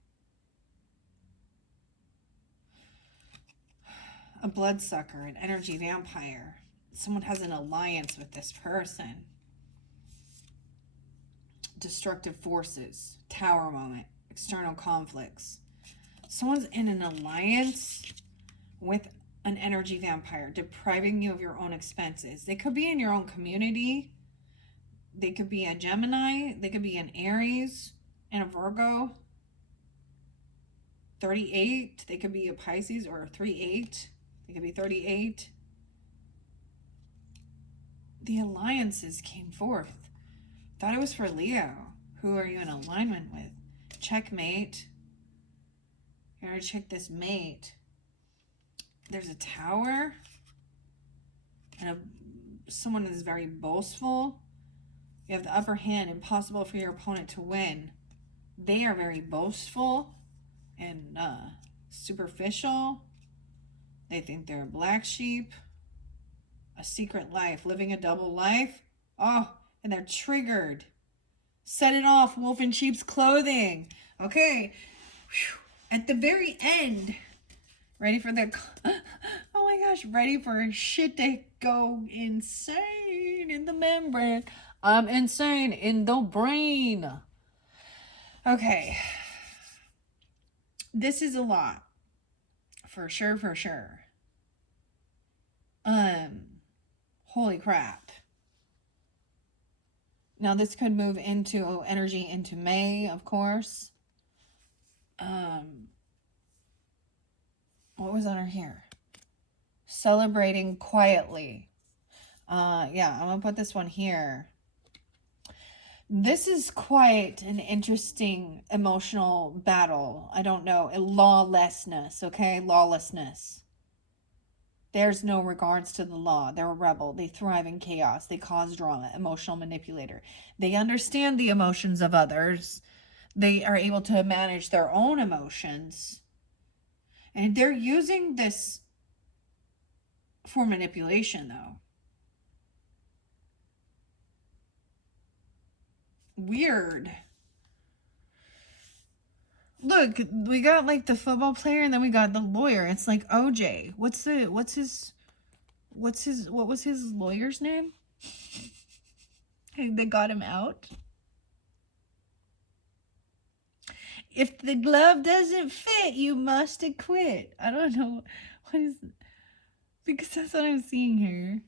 A bloodsucker, an energy vampire. Someone has an alliance with this person. Destructive forces, tower moment, external conflicts. Someone's in an alliance with an energy vampire, depriving you of your own expenses. They could be in your own community. They could be a Gemini. They could be an Aries and a Virgo. 38. They could be a Pisces or a 3-8. They could be 38. The alliances came forth. Thought it was for Leo. Who are you in alignment with? Checkmate. You gotta check this mate. There's a tower. And someone is very boastful. You have the upper hand. Impossible for your opponent to win. They are very boastful and superficial. They think they're a black sheep. A secret life. Living a double life. Oh, and they're triggered. Set it off, wolf in sheep's clothing. Okay. Whew. At the very end, ready for the, oh my gosh, ready for shit to go insane in the membrane. I'm insane in the brain. Okay. This is a lot. For sure, for sure. Holy crap. Now this could move into energy into May, of course. What was under here? Celebrating quietly. Yeah, I'm gonna put this one here. This is quite an interesting emotional battle. I don't know. Lawlessness, okay? Lawlessness. There's no regards to the law. They're a rebel. They thrive in chaos. They cause drama. Emotional manipulator. They understand the emotions of others. They are able to manage their own emotions. And they're using this for manipulation, though. Weird. Look, we got like the football player and then we got the lawyer. It's like OJ. What was his lawyer's name? They got him out. If the glove doesn't fit, you must acquit. I don't know. What is... Because that's what I'm seeing here.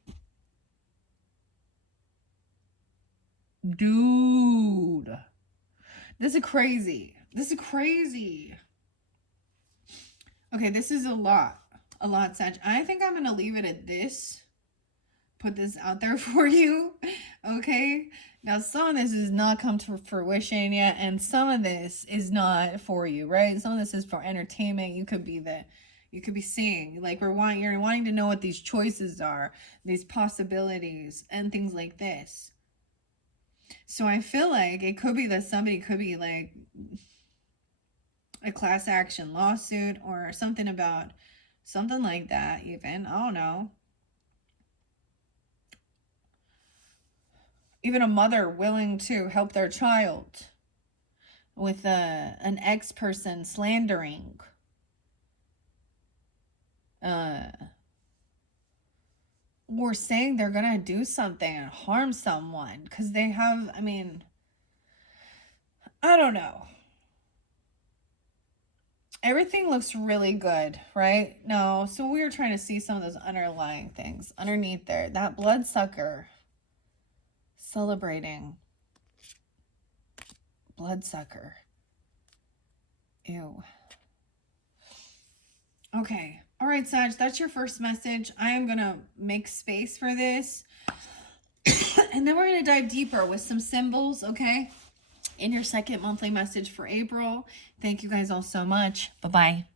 Dude. This is crazy. This is crazy. Okay, this is a lot. A lot, Sag. I think I'm going to leave it at this. Put this out there for you. Okay? Now, some of this has not come to fruition yet, and some of this is not for you, right? Some of this is for entertainment. You could be seeing, like, you're wanting to know what these choices are, these possibilities, and things like this. So I feel like it could be that somebody could be like a class action lawsuit or something about something like that, even. I don't know. Even a mother willing to help their child with an ex-person slandering. Or saying they're gonna do something and harm someone because they have, I mean, I don't know. Everything looks really good, right? No, so we were trying to see some of those underlying things underneath there. That bloodsucker celebrating. Bloodsucker. Ew. Okay. All right, Sag, that's your first message. I am going to make space for this. And then we're going to dive deeper with some symbols, okay? In your second monthly message for April. Thank you guys all so much. Bye-bye.